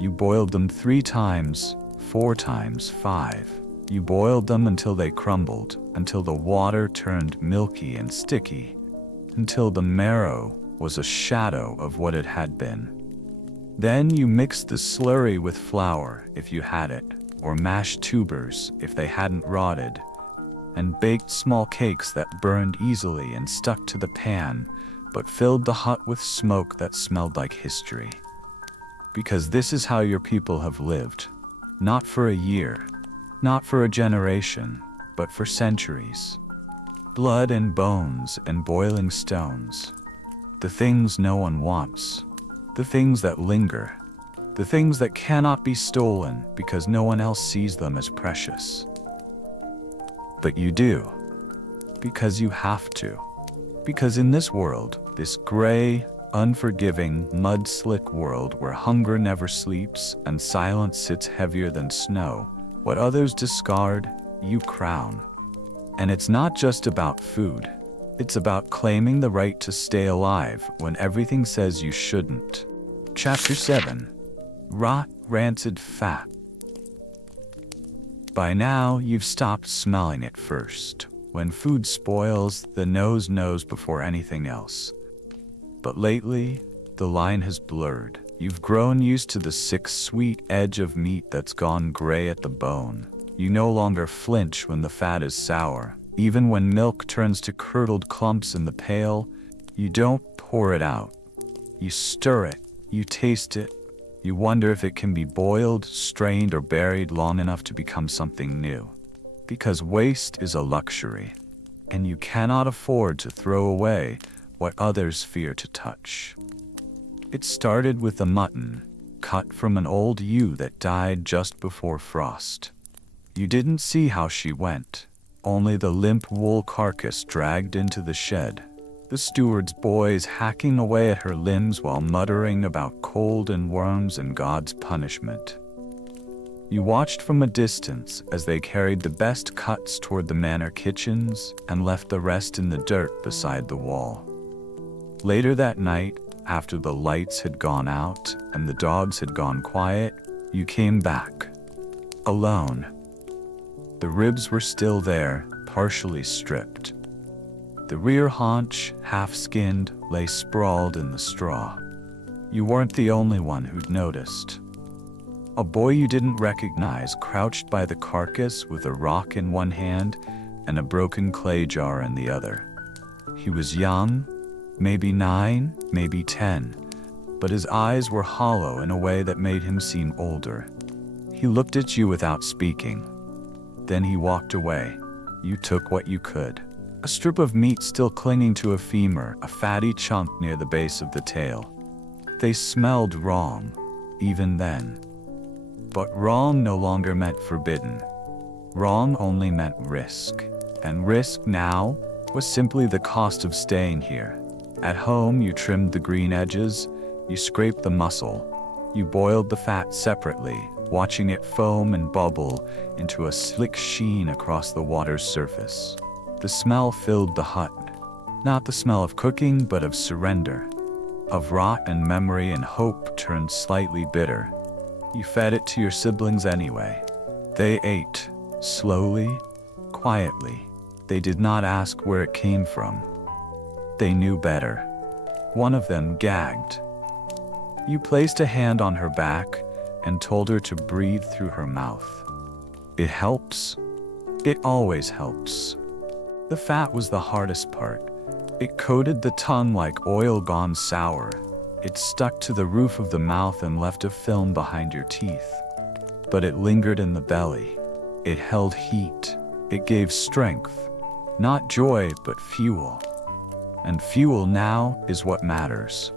You boiled them 3 times, 4 times, 5. You boiled them until they crumbled, until the water turned milky and sticky, until the marrow was a shadow of what it had been. Then you mixed the slurry with flour, if you had it, or mashed tubers, if they hadn't rotted, and baked small cakes that burned easily and stuck to the pan, but filled the hut with smoke that smelled like history. Because this is how your people have lived. Not for a year, not for a generation, but for centuries. Blood and bones and boiling stones. The things no one wants. The things that linger. The things that cannot be stolen because no one else sees them as precious. But you do. Because you have to. Because in this world, this gray, unforgiving, mud-slick world where hunger never sleeps and silence sits heavier than snow, what others discard, you crown. And it's not just about food. It's about claiming the right to stay alive when everything says you shouldn't. Chapter 7. Rot, rancid fat. By now, you've stopped smelling it first. When food spoils, the nose knows before anything else. But lately, the line has blurred. You've grown used to the sick, sweet edge of meat that's gone gray at the bone. You no longer flinch when the fat is sour. Even when milk turns to curdled clumps in the pail, you don't pour it out. You stir it, you taste it, you wonder if it can be boiled, strained, or buried long enough to become something new. Because waste is a luxury, and you cannot afford to throw away what others fear to touch. It started with the mutton, cut from an old ewe that died just before frost. You didn't see how she went, only the limp wool carcass dragged into the shed, the steward's boys hacking away at her limbs while muttering about cold and worms and God's punishment. You watched from a distance as they carried the best cuts toward the manor kitchens and left the rest in the dirt beside the wall. Later that night, after the lights had gone out and the dogs had gone quiet, you came back. Alone. The ribs were still there, partially stripped. The rear haunch, half-skinned, lay sprawled in the straw. You weren't the only one who'd noticed. A boy you didn't recognize crouched by the carcass with a rock in one hand and a broken clay jar in the other. He was young, maybe 9, maybe 10, but his eyes were hollow in a way that made him seem older. He looked at you without speaking. Then he walked away. You took what you could. A strip of meat still clinging to a femur, a fatty chunk near the base of the tail. They smelled wrong, even then. But wrong no longer meant forbidden. Wrong only meant risk. And risk now was simply the cost of staying here. At home, you trimmed the green edges, you scraped the muscle, you boiled the fat separately, watching it foam and bubble into a slick sheen across the water's surface. The smell filled the hut. Not the smell of cooking, but of surrender. Of rot and memory and hope turned slightly bitter. You fed it to your siblings anyway. They ate, slowly, quietly. They did not ask where it came from. They knew better. One of them gagged. You placed a hand on her back and told her to breathe through her mouth. It helps. It always helps. The fat was the hardest part. It coated the tongue like oil gone sour. It stuck to the roof of the mouth and left a film behind your teeth. But it lingered in the belly. It held heat. It gave strength. Not joy, but fuel. And fuel now is what matters.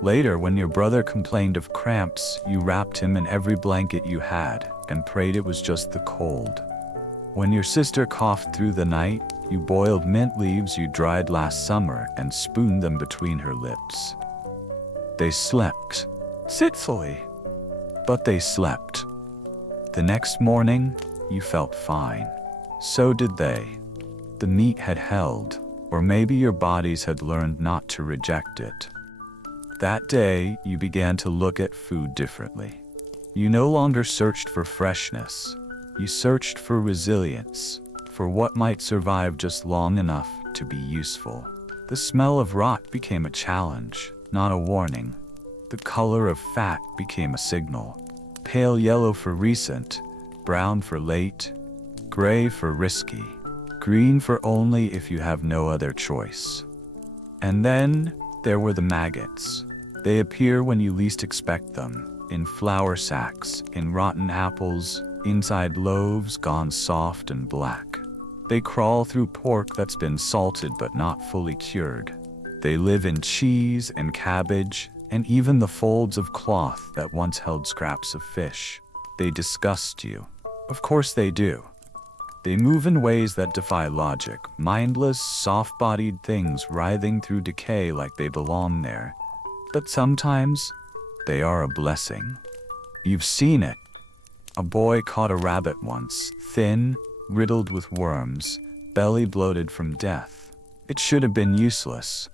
Later, when your brother complained of cramps, you wrapped him in every blanket you had and prayed it was just the cold. When your sister coughed through the night, you boiled mint leaves you dried last summer and spooned them between her lips. They slept, fitfully, but they slept. The next morning, you felt fine. So did they. The meat had held, or maybe your bodies had learned not to reject it. That day, you began to look at food differently. You no longer searched for freshness. You searched for resilience, for what might survive just long enough to be useful. The smell of rot became a challenge, not a warning. The color of fat became a signal. Pale yellow for recent, brown for late, gray for risky, green for only if you have no other choice. And then there were the maggots. They appear when you least expect them. in flour sacks, in rotten apples, inside loaves gone soft and black. They crawl through pork that's been salted but not fully cured. They live in cheese and cabbage, and even the folds of cloth that once held scraps of fish. They disgust you. Of course they do. They move in ways that defy logic, mindless, soft-bodied things writhing through decay like they belong there. But sometimes, they are a blessing. You've seen it. A boy caught a rabbit once, thin, riddled with worms, belly bloated from death. It should have been useless.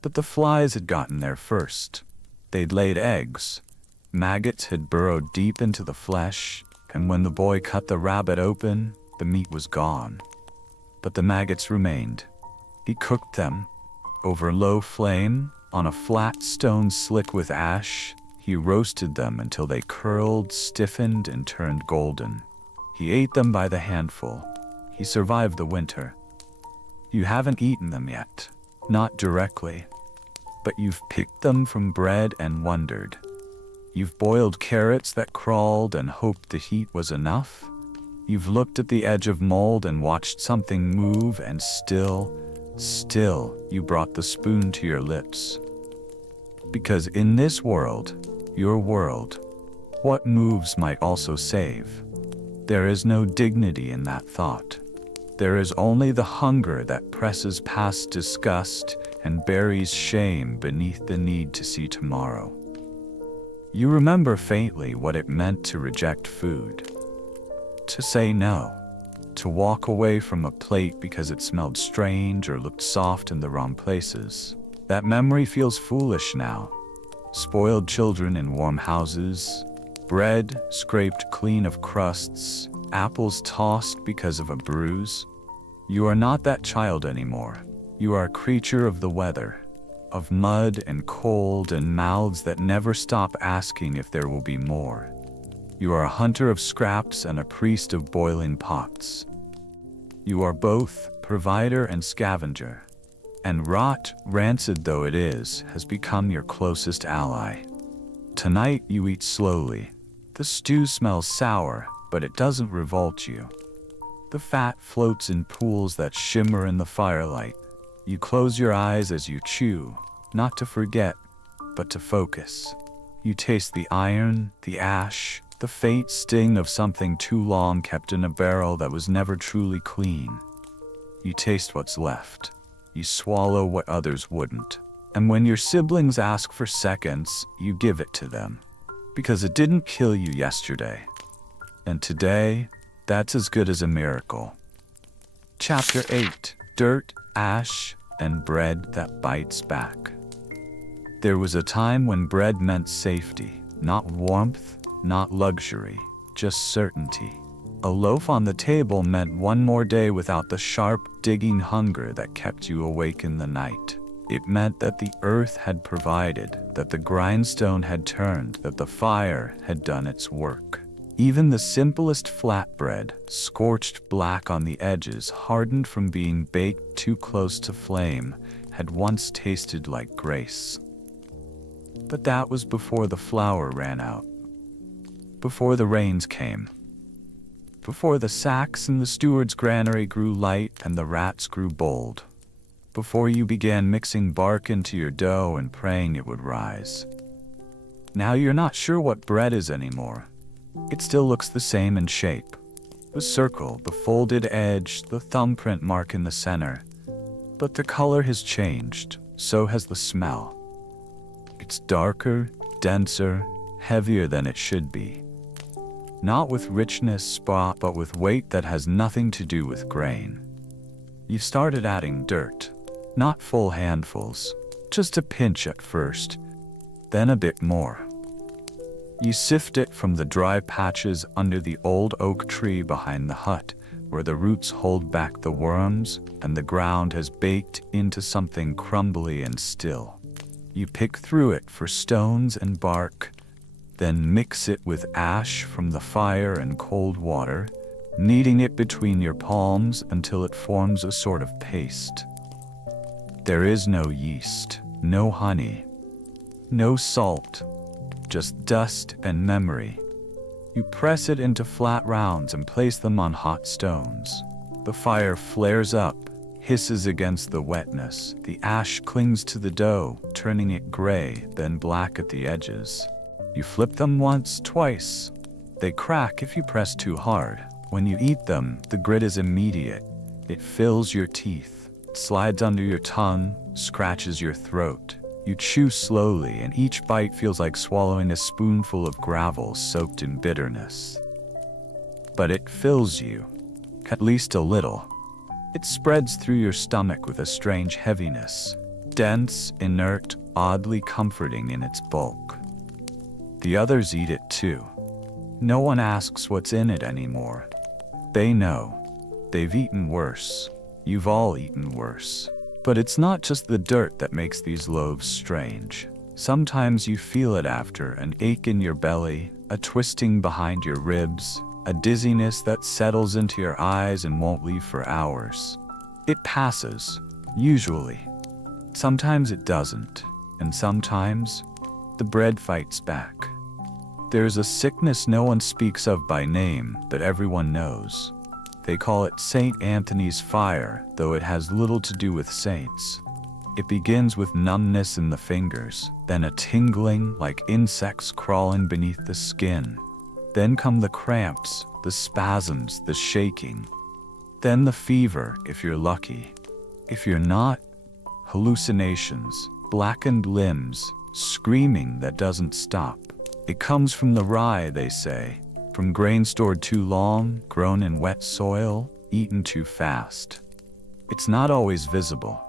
But the flies had gotten there first. They'd laid eggs. Maggots had burrowed deep into the flesh, and when the boy cut the rabbit open, the meat was gone. But the maggots remained. He cooked them. Over low flame, on a flat stone slick with ash, he roasted them until they curled, stiffened, and turned golden. He ate them by the handful. He survived the winter. You haven't eaten them yet. Not directly. But you've picked them from bread and wondered. You've boiled carrots that crawled and hoped the heat was enough. You've looked at the edge of mold and watched something move, and still, you brought the spoon to your lips. Because in this world, your world, what moves might also save. There is no dignity in that thought. There is only the hunger that presses past disgust and buries shame beneath the need to see tomorrow. You remember faintly what it meant to reject food. To say no. To walk away from a plate because it smelled strange or looked soft in the wrong places. That memory feels foolish now. Spoiled children in warm houses, bread scraped clean of crusts, apples tossed because of a bruise. You are not that child anymore. You are a creature of the weather, of mud and cold and mouths that never stop asking if there will be more. You are a hunter of scraps and a priest of boiling pots. You are both provider and scavenger. And rot, rancid though it is, has become your closest ally. Tonight you eat slowly. The stew smells sour, but it doesn't revolt you. The fat floats in pools that shimmer in the firelight. You close your eyes as you chew, not to forget, but to focus. You taste the iron, the ash, the faint sting of something too long kept in a barrel that was never truly clean. You taste what's left. You swallow what others wouldn't. And when your siblings ask for seconds, you give it to them. Because it didn't kill you yesterday. And today, that's as good as a miracle. Chapter 8. Dirt, Ash, and Bread That Bites Back. There was a time when bread meant safety, not warmth, not luxury, just certainty. A loaf on the table meant one more day without the sharp, digging hunger that kept you awake in the night. It meant that the earth had provided, that the grindstone had turned, that the fire had done its work. Even the simplest flatbread, scorched black on the edges, hardened from being baked too close to flame, had once tasted like grace. But that was before the flour ran out. Before the rains came. Before the sacks in the steward's granary grew light and the rats grew bold. Before you began mixing bark into your dough and praying it would rise. Now you're not sure what bread is anymore. It still looks the same in shape. The circle, the folded edge, the thumbprint mark in the center. But the color has changed, so has the smell. It's darker, denser, heavier than it should be. Not with richness, but with weight that has nothing to do with grain. You've started adding dirt, not full handfuls, just a pinch at first, then a bit more. You sift it from the dry patches under the old oak tree behind the hut, where the roots hold back the worms and the ground has baked into something crumbly and still. You pick through it for stones and bark, then mix it with ash from the fire and cold water, kneading it between your palms until it forms a sort of paste. There is no yeast, no honey, no salt, just dust and memory. You press it into flat rounds and place them on hot stones. The fire flares up, hisses against the wetness. The ash clings to the dough, turning it gray, then black at the edges. You flip them once, twice. They crack if you press too hard. When you eat them, the grit is immediate. It fills your teeth, slides under your tongue, scratches your throat. You chew slowly, and each bite feels like swallowing a spoonful of gravel soaked in bitterness. But it fills you, at least a little. It spreads through your stomach with a strange heaviness, dense, inert, oddly comforting in its bulk. The others eat it too. No one asks what's in it anymore. They know. They've eaten worse. You've all eaten worse. But it's not just the dirt that makes these loaves strange. Sometimes you feel it after, an ache in your belly, a twisting behind your ribs, a dizziness that settles into your eyes and won't leave for hours. It passes, usually. Sometimes it doesn't, and sometimes the bread fights back. There's a sickness no one speaks of by name that everyone knows. They call it St. Anthony's fire, though it has little to do with saints. It begins with numbness in the fingers, then a tingling like insects crawling beneath the skin. Then come the cramps, the spasms, the shaking. Then the fever, if you're lucky. If you're not, hallucinations, blackened limbs, screaming that doesn't stop. It comes from the rye, they say. From grain stored too long, grown in wet soil, eaten too fast. It's not always visible.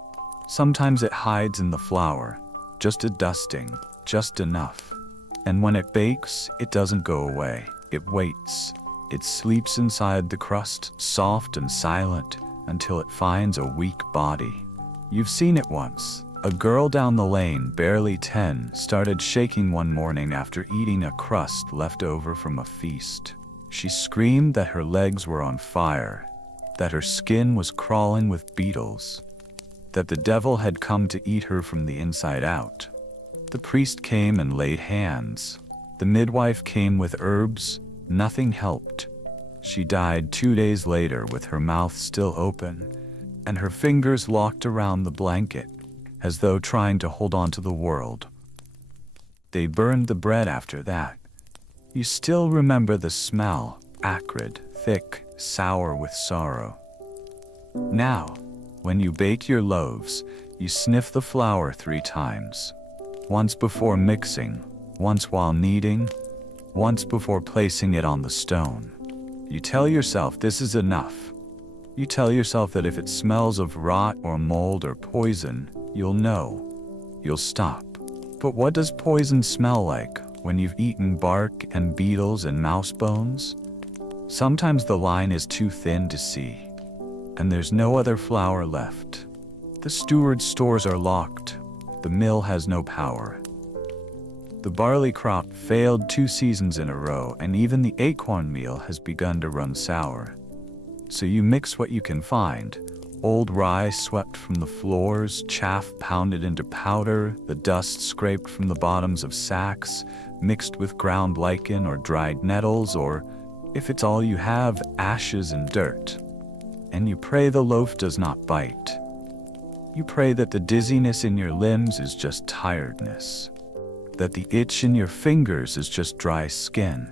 Sometimes it hides in the flour, just a dusting, just enough. And when it bakes, it doesn't go away. It waits. It sleeps inside the crust, soft and silent, until it finds a weak body. You've seen it once. A girl down the lane, barely 10, started shaking one morning after eating a crust left over from a feast. She screamed that her legs were on fire, that her skin was crawling with beetles, that the devil had come to eat her from the inside out. The priest came and laid hands. The midwife came with herbs. Nothing helped. She died 2 days later with her mouth still open and her fingers locked around the blanket, as though trying to hold on to the world. They burned the bread after that. You still remember the smell, acrid, thick, sour with sorrow. Now, when you bake your loaves, you sniff the flour 3 times. Once before mixing, once while kneading, once before placing it on the stone. You tell yourself this is enough. You tell yourself that if it smells of rot or mold or poison, you'll know. You'll stop. But what does poison smell like when you've eaten bark and beetles and mouse bones? Sometimes the line is too thin to see, and there's no other flour left. The steward's stores are locked. The mill has no power. The barley crop failed 2 seasons in a row, and even the acorn meal has begun to run sour. So you mix what you can find. Old rye swept from the floors, chaff pounded into powder, the dust scraped from the bottoms of sacks, mixed with ground lichen or dried nettles, or, if it's all you have, ashes and dirt. And you pray the loaf does not bite. You pray that the dizziness in your limbs is just tiredness, that the itch in your fingers is just dry skin,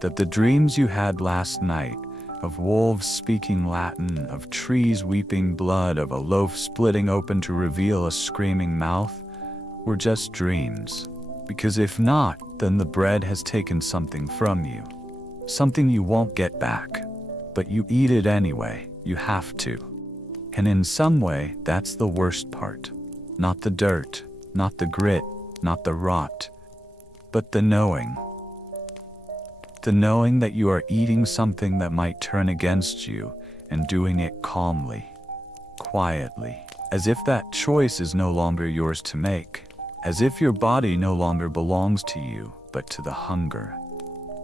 that the dreams you had last night of wolves speaking Latin, of trees weeping blood, of a loaf splitting open to reveal a screaming mouth, were just dreams. Because if not, then the bread has taken something from you, something you won't get back. But you eat it anyway, you have to. And in some way, that's the worst part. Not the dirt, not the grit, not the rot, but the knowing. The knowing that you are eating something that might turn against you, and doing it calmly, quietly, as if that choice is no longer yours to make, as if your body no longer belongs to you, but to the hunger.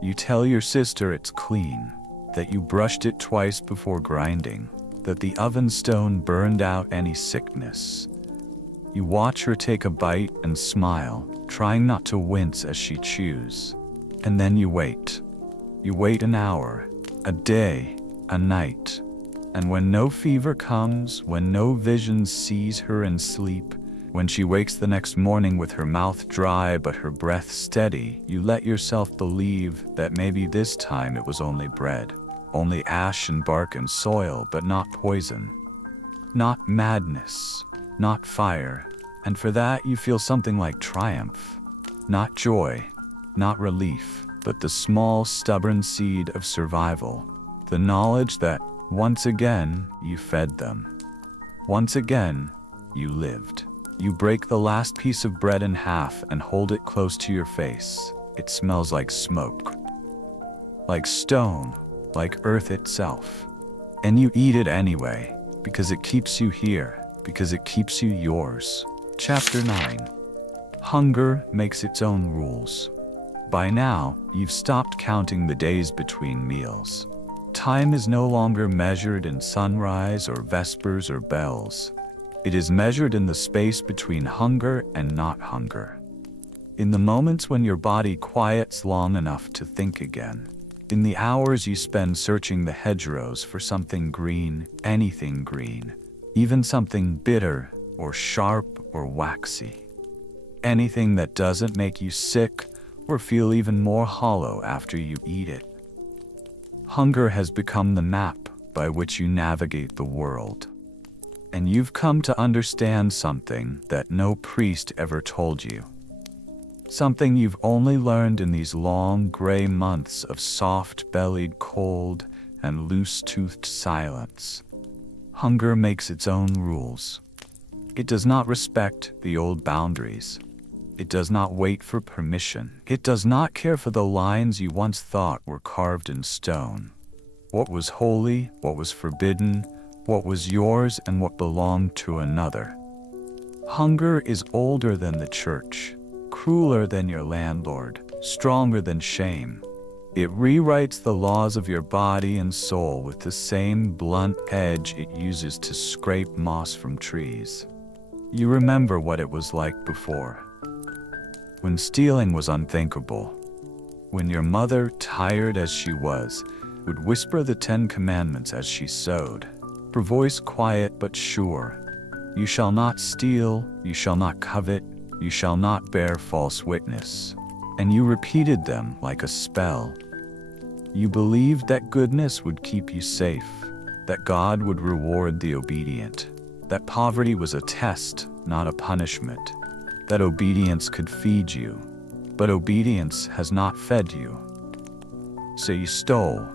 You tell your sister it's clean, that you brushed it twice before grinding, that the oven stone burned out any sickness. You watch her take a bite and smile, trying not to wince as she chews. And then you wait. You wait an hour, a day, a night. And when no fever comes, when no vision sees her in sleep, when she wakes the next morning with her mouth dry but her breath steady, you let yourself believe that maybe this time it was only bread, only ash and bark and soil, but not poison, not madness, not fire. And for that you feel something like triumph, not joy, not relief, but the small, stubborn seed of survival, the knowledge that once again you fed them. Once again you lived. You break the last piece of bread in half and hold it close to your face. It smells like smoke, like stone, like earth itself. And you eat it anyway, because it keeps you here, because it keeps you yours. Chapter 9. Hunger makes its own rules. By now, you've stopped counting the days between meals. Time is no longer measured in sunrise or vespers or bells. It is measured in the space between hunger and not hunger. In the moments when your body quiets long enough to think again. In the hours you spend searching the hedgerows for something green, anything green, even something bitter or sharp or waxy. Anything that doesn't make you sick or feel even more hollow after you eat it. Hunger has become the map by which you navigate the world. And you've come to understand something that no priest ever told you. Something you've only learned in these long gray months of soft-bellied cold and loose-toothed silence. Hunger makes its own rules. It does not respect the old boundaries. It does not wait for permission. It does not care for the lines you once thought were carved in stone. What was holy, what was forbidden, what was yours and what belonged to another. Hunger is older than the church, crueler than your landlord, stronger than shame. It rewrites the laws of your body and soul with the same blunt edge it uses to scrape moss from trees. You remember what it was like before. When stealing was unthinkable. When your mother, tired as she was, would whisper the 10 Commandments as she sewed. Her voice quiet but sure. You shall not steal, you shall not covet, you shall not bear false witness. And you repeated them like a spell. You believed that goodness would keep you safe, that God would reward the obedient, that poverty was a test, not a punishment, that obedience could feed you, but obedience has not fed you. So you stole.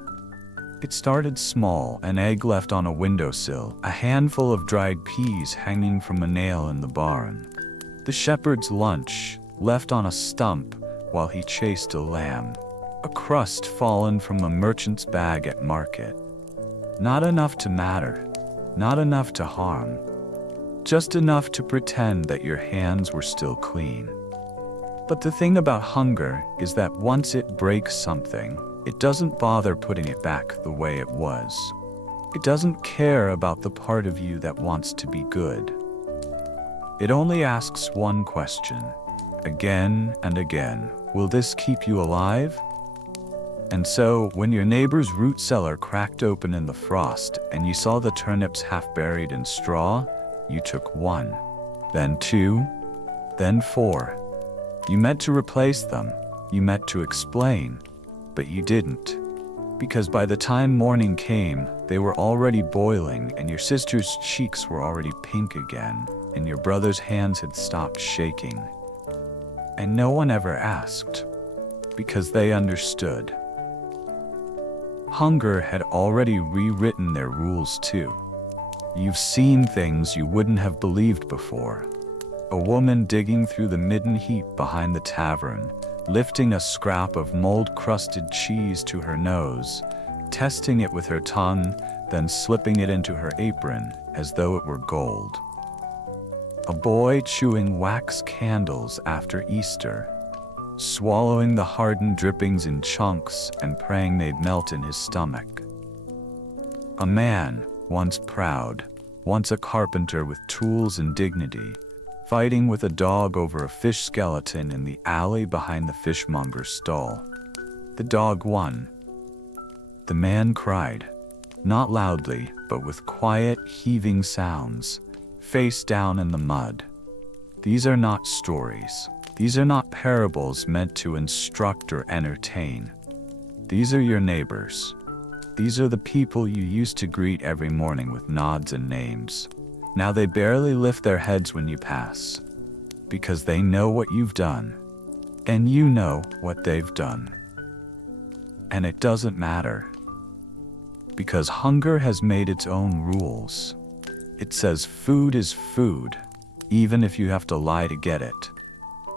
It started small, an egg left on a windowsill, a handful of dried peas hanging from a nail in the barn. The shepherd's lunch, left on a stump while he chased a lamb. A crust fallen from a merchant's bag at market. Not enough to matter, not enough to harm. Just enough to pretend that your hands were still clean. But the thing about hunger is that once it breaks something, it doesn't bother putting it back the way it was. It doesn't care about the part of you that wants to be good. It only asks one question, again and again, will this keep you alive? And so, when your neighbor's root cellar cracked open in the frost and you saw the turnips half buried in straw, you took 1, then 2, then 4. You meant to replace them, you meant to explain, but you didn't. Because by the time morning came, they were already boiling and your sister's cheeks were already pink again, and your brother's hands had stopped shaking. And no one ever asked, because they understood. Hunger had already rewritten their rules too. You've seen things you wouldn't have believed before. A woman digging through the midden heap behind the tavern, lifting a scrap of mold-crusted cheese to her nose, testing it with her tongue, then slipping it into her apron as though it were gold. A boy chewing wax candles after Easter, swallowing the hardened drippings in chunks and praying they'd melt in his stomach. A man, once proud, once a carpenter with tools and dignity, fighting with a dog over a fish skeleton in the alley behind the fishmonger's stall. The dog won. The man cried, not loudly, but with quiet, heaving sounds, face down in the mud. These are not stories. These are not parables meant to instruct or entertain. These are your neighbors. These are the people you used to greet every morning with nods and names. Now they barely lift their heads when you pass, because they know what you've done, and you know what they've done. And it doesn't matter, because hunger has made its own rules. It says food is food, even if you have to lie to get it,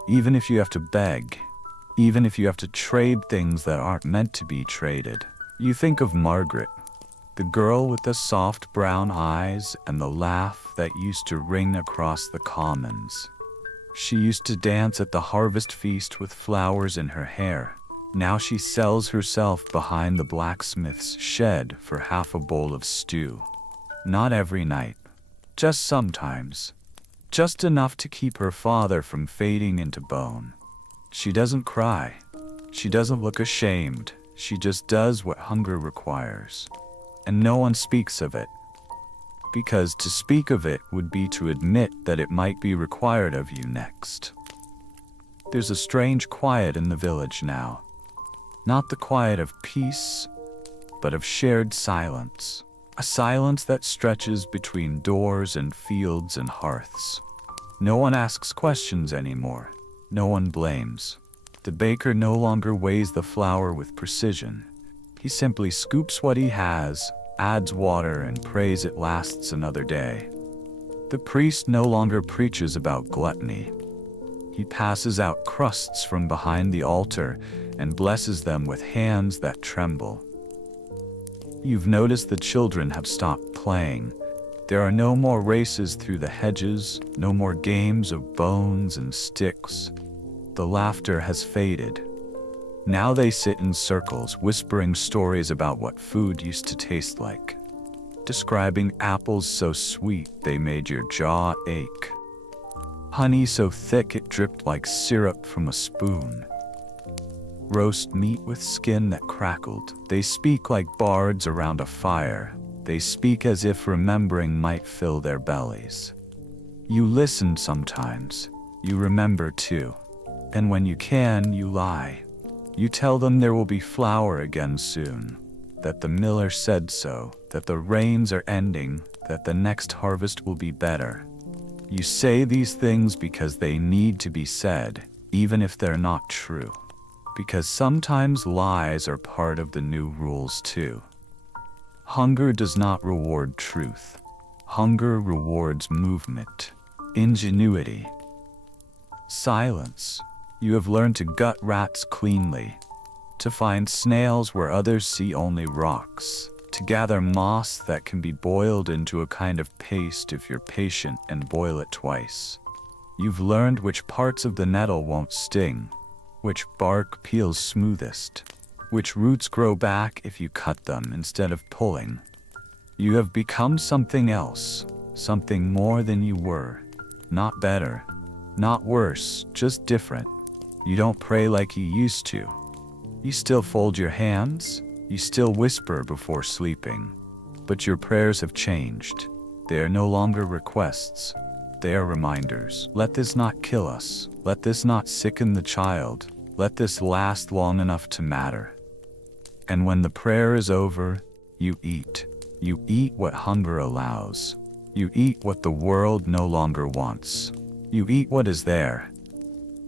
even if you have to beg, even if you have to trade things that aren't meant to be traded. You think of Margaret, the girl with the soft brown eyes and the laugh that used to ring across the commons. She used to dance at the harvest feast with flowers in her hair. Now she sells herself behind the blacksmith's shed for half a bowl of stew. Not every night, just sometimes. Just enough to keep her father from fading into bone. She doesn't cry. She doesn't look ashamed. She just does what hunger requires. And no one speaks of it. Because to speak of it would be to admit that it might be required of you next. There's a strange quiet in the village now. Not the quiet of peace, but of shared silence. A silence that stretches between doors and fields and hearths. No one asks questions anymore. No one blames. The baker no longer weighs the flour with precision. He simply scoops what he has, adds water, and prays it lasts another day. The priest no longer preaches about gluttony. He passes out crusts from behind the altar and blesses them with hands that tremble. You've noticed the children have stopped playing. There are no more races through the hedges, no more games of bones and sticks. The laughter has faded. Now they sit in circles, whispering stories about what food used to taste like, describing apples so sweet they made your jaw ache, honey so thick it dripped like syrup from a spoon, roast meat with skin that crackled. They speak like bards around a fire. They speak as if remembering might fill their bellies. You listen sometimes. You remember too. And when you can, you lie. You tell them there will be flour again soon, that the miller said so, that the rains are ending, that the next harvest will be better. You say these things because they need to be said, even if they're not true. Because sometimes lies are part of the new rules too. Hunger does not reward truth. Hunger rewards movement, ingenuity, silence. You have learned to gut rats cleanly, to find snails where others see only rocks, to gather moss that can be boiled into a kind of paste if you're patient and boil it twice. You've learned which parts of the nettle won't sting, which bark peels smoothest, which roots grow back if you cut them instead of pulling. You have become something else, something more than you were. Not better, not worse, just different. You don't pray like you used to. You still fold your hands, you still whisper before sleeping. But your prayers have changed. They are no longer requests. They are reminders. Let this not kill us. Let this not sicken the child. Let this last long enough to matter. And when the prayer is over, you eat. You eat what hunger allows. You eat what the world no longer wants. You eat what is there.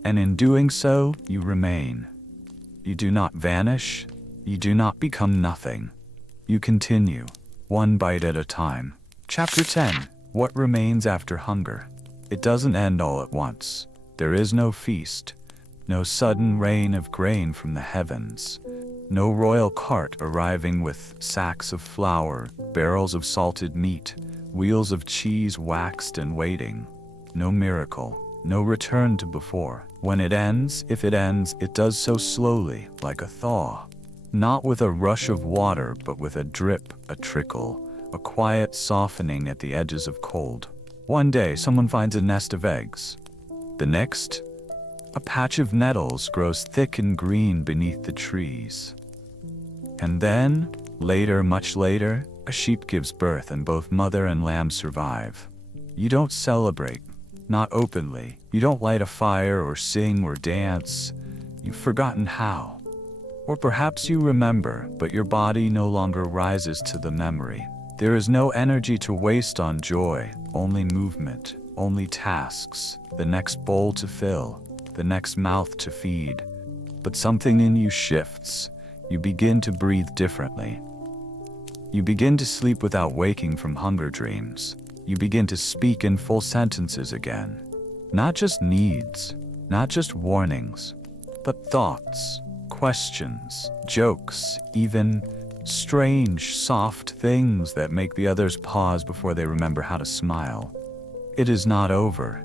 And in doing so, you remain. You do not vanish. You do not become nothing. You continue, one bite at a time. Chapter 10. What remains after hunger? It doesn't end all at once. There is no feast. No sudden rain of grain from the heavens. No royal cart arriving with sacks of flour, barrels of salted meat, wheels of cheese waxed and waiting. No miracle. No return to before. When it ends, if it ends, it does so slowly, like a thaw. Not with a rush of water, but with a drip, a trickle, a quiet softening at the edges of cold. One day, someone finds a nest of eggs. The next, a patch of nettles grows thick and green beneath the trees. And then, later, much later, a sheep gives birth and both mother and lamb survive. You don't celebrate, not openly. You don't light a fire or sing or dance. You've forgotten how. Or perhaps you remember, but your body no longer rises to the memory. There is no energy to waste on joy, only movement, only tasks, the next bowl to fill, the next mouth to feed. But something in you shifts. You begin to breathe differently. You begin to sleep without waking from hunger dreams. You begin to speak in full sentences again. Not just needs, not just warnings, but thoughts, questions, jokes, even strange, soft things that make the others pause before they remember how to smile. It is not over,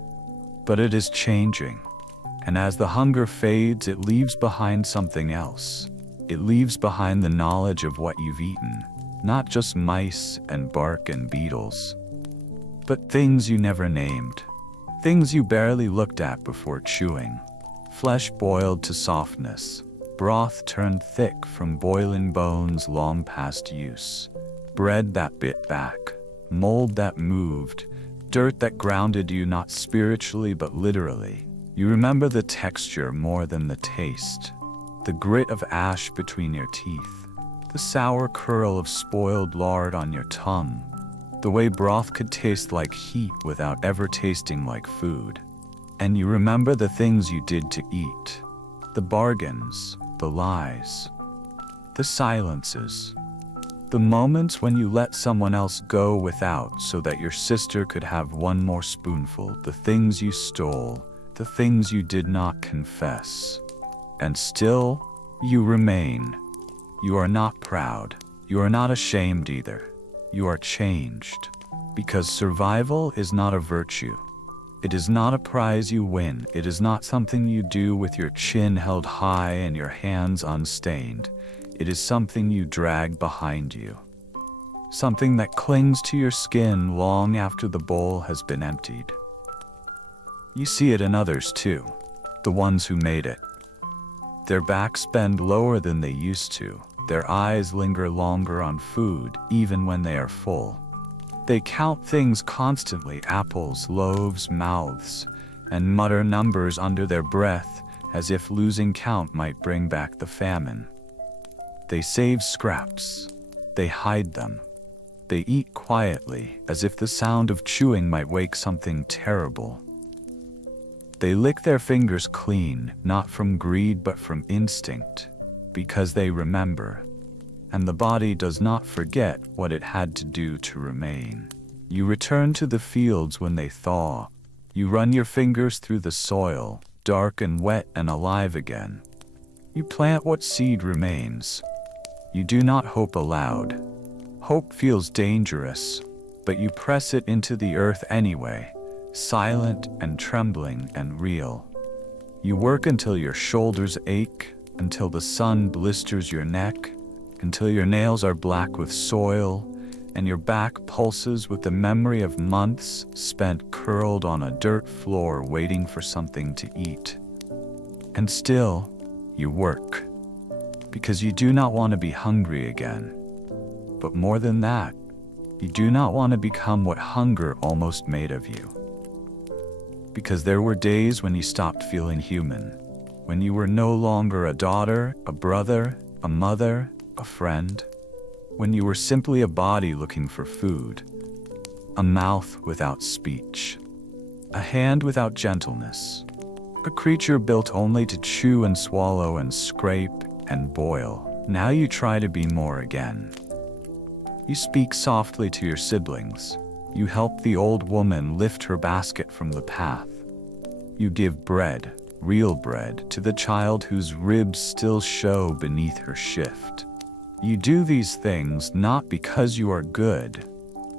but it is changing. And as the hunger fades, it leaves behind something else. It leaves behind the knowledge of what you've eaten, not just mice and bark and beetles, but things you never named, things you barely looked at before chewing. Flesh boiled to softness, broth turned thick from boiling bones long past use, bread that bit back, mold that moved, dirt that grounded you not spiritually but literally. You remember the texture more than the taste, the grit of ash between your teeth, the sour curl of spoiled lard on your tongue, the way broth could taste like heat without ever tasting like food. And you remember the things you did to eat, the bargains, the lies, the silences, the moments when you let someone else go without so that your sister could have one more spoonful, the things you stole, the things you did not confess. And still, you remain. You are not proud. You are not ashamed either. You are changed. Because survival is not a virtue. It is not a prize you win. It is not something you do with your chin held high and your hands unstained. It is something you drag behind you. Something that clings to your skin long after the bowl has been emptied. You see it in others too, the ones who made it. Their backs bend lower than they used to. Their eyes linger longer on food, even when they are full. They count things constantly, apples, loaves, mouths, and mutter numbers under their breath, as if losing count might bring back the famine. They save scraps. They hide them. They eat quietly, as if the sound of chewing might wake something terrible. They lick their fingers clean, not from greed but from instinct, because they remember. And the body does not forget what it had to do to remain. You return to the fields when they thaw. You run your fingers through the soil, dark and wet and alive again. You plant what seed remains. You do not hope aloud. Hope feels dangerous, but you press it into the earth anyway, silent and trembling and real. You work until your shoulders ache, until the sun blisters your neck, until your nails are black with soil, and your back pulses with the memory of months spent curled on a dirt floor waiting for something to eat. And still, you work, because you do not want to be hungry again. But more than that, you do not want to become what hunger almost made of you. Because there were days when you stopped feeling human, when you were no longer a daughter, a brother, a mother, a friend, when you were simply a body looking for food, a mouth without speech, a hand without gentleness, a creature built only to chew and swallow and scrape and boil. Now you try to be more again. You speak softly to your siblings. You help the old woman lift her basket from the path. You give bread, real bread, to the child whose ribs still show beneath her shift. You do these things not because you are good,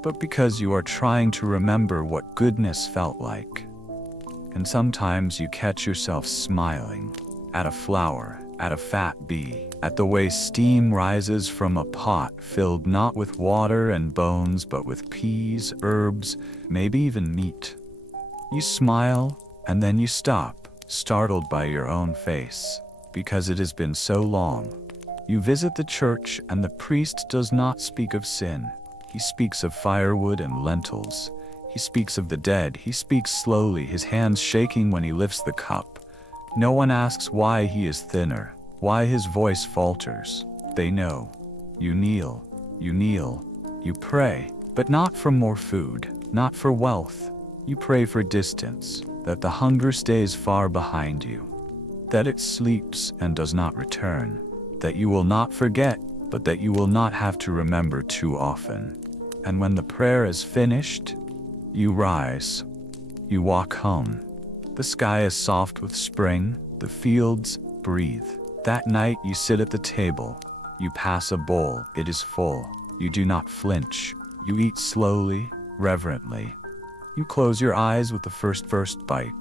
but because you are trying to remember what goodness felt like. And sometimes you catch yourself smiling at a flower, at a fat bee, at the way steam rises from a pot filled not with water and bones but with peas, herbs, maybe even meat. You smile, and then you stop, startled by your own face, because it has been so long. You visit the church, and the priest does not speak of sin. He speaks of firewood and lentils. He speaks of the dead. He speaks slowly, his hands shaking when he lifts the cup. No one asks why he is thinner, why his voice falters. They know. You kneel, you pray, but not for more food, not for wealth. You pray for distance, that the hunger stays far behind you, that it sleeps and does not return, that you will not forget, but that you will not have to remember too often. And when the prayer is finished, you rise. You walk home. The sky is soft with spring, the fields breathe. That night you sit at the table. You pass a bowl, it is full. You do not flinch. You eat slowly, reverently. You close your eyes with the first bite.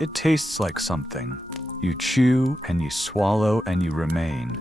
It tastes like something. You chew and you swallow and you remain.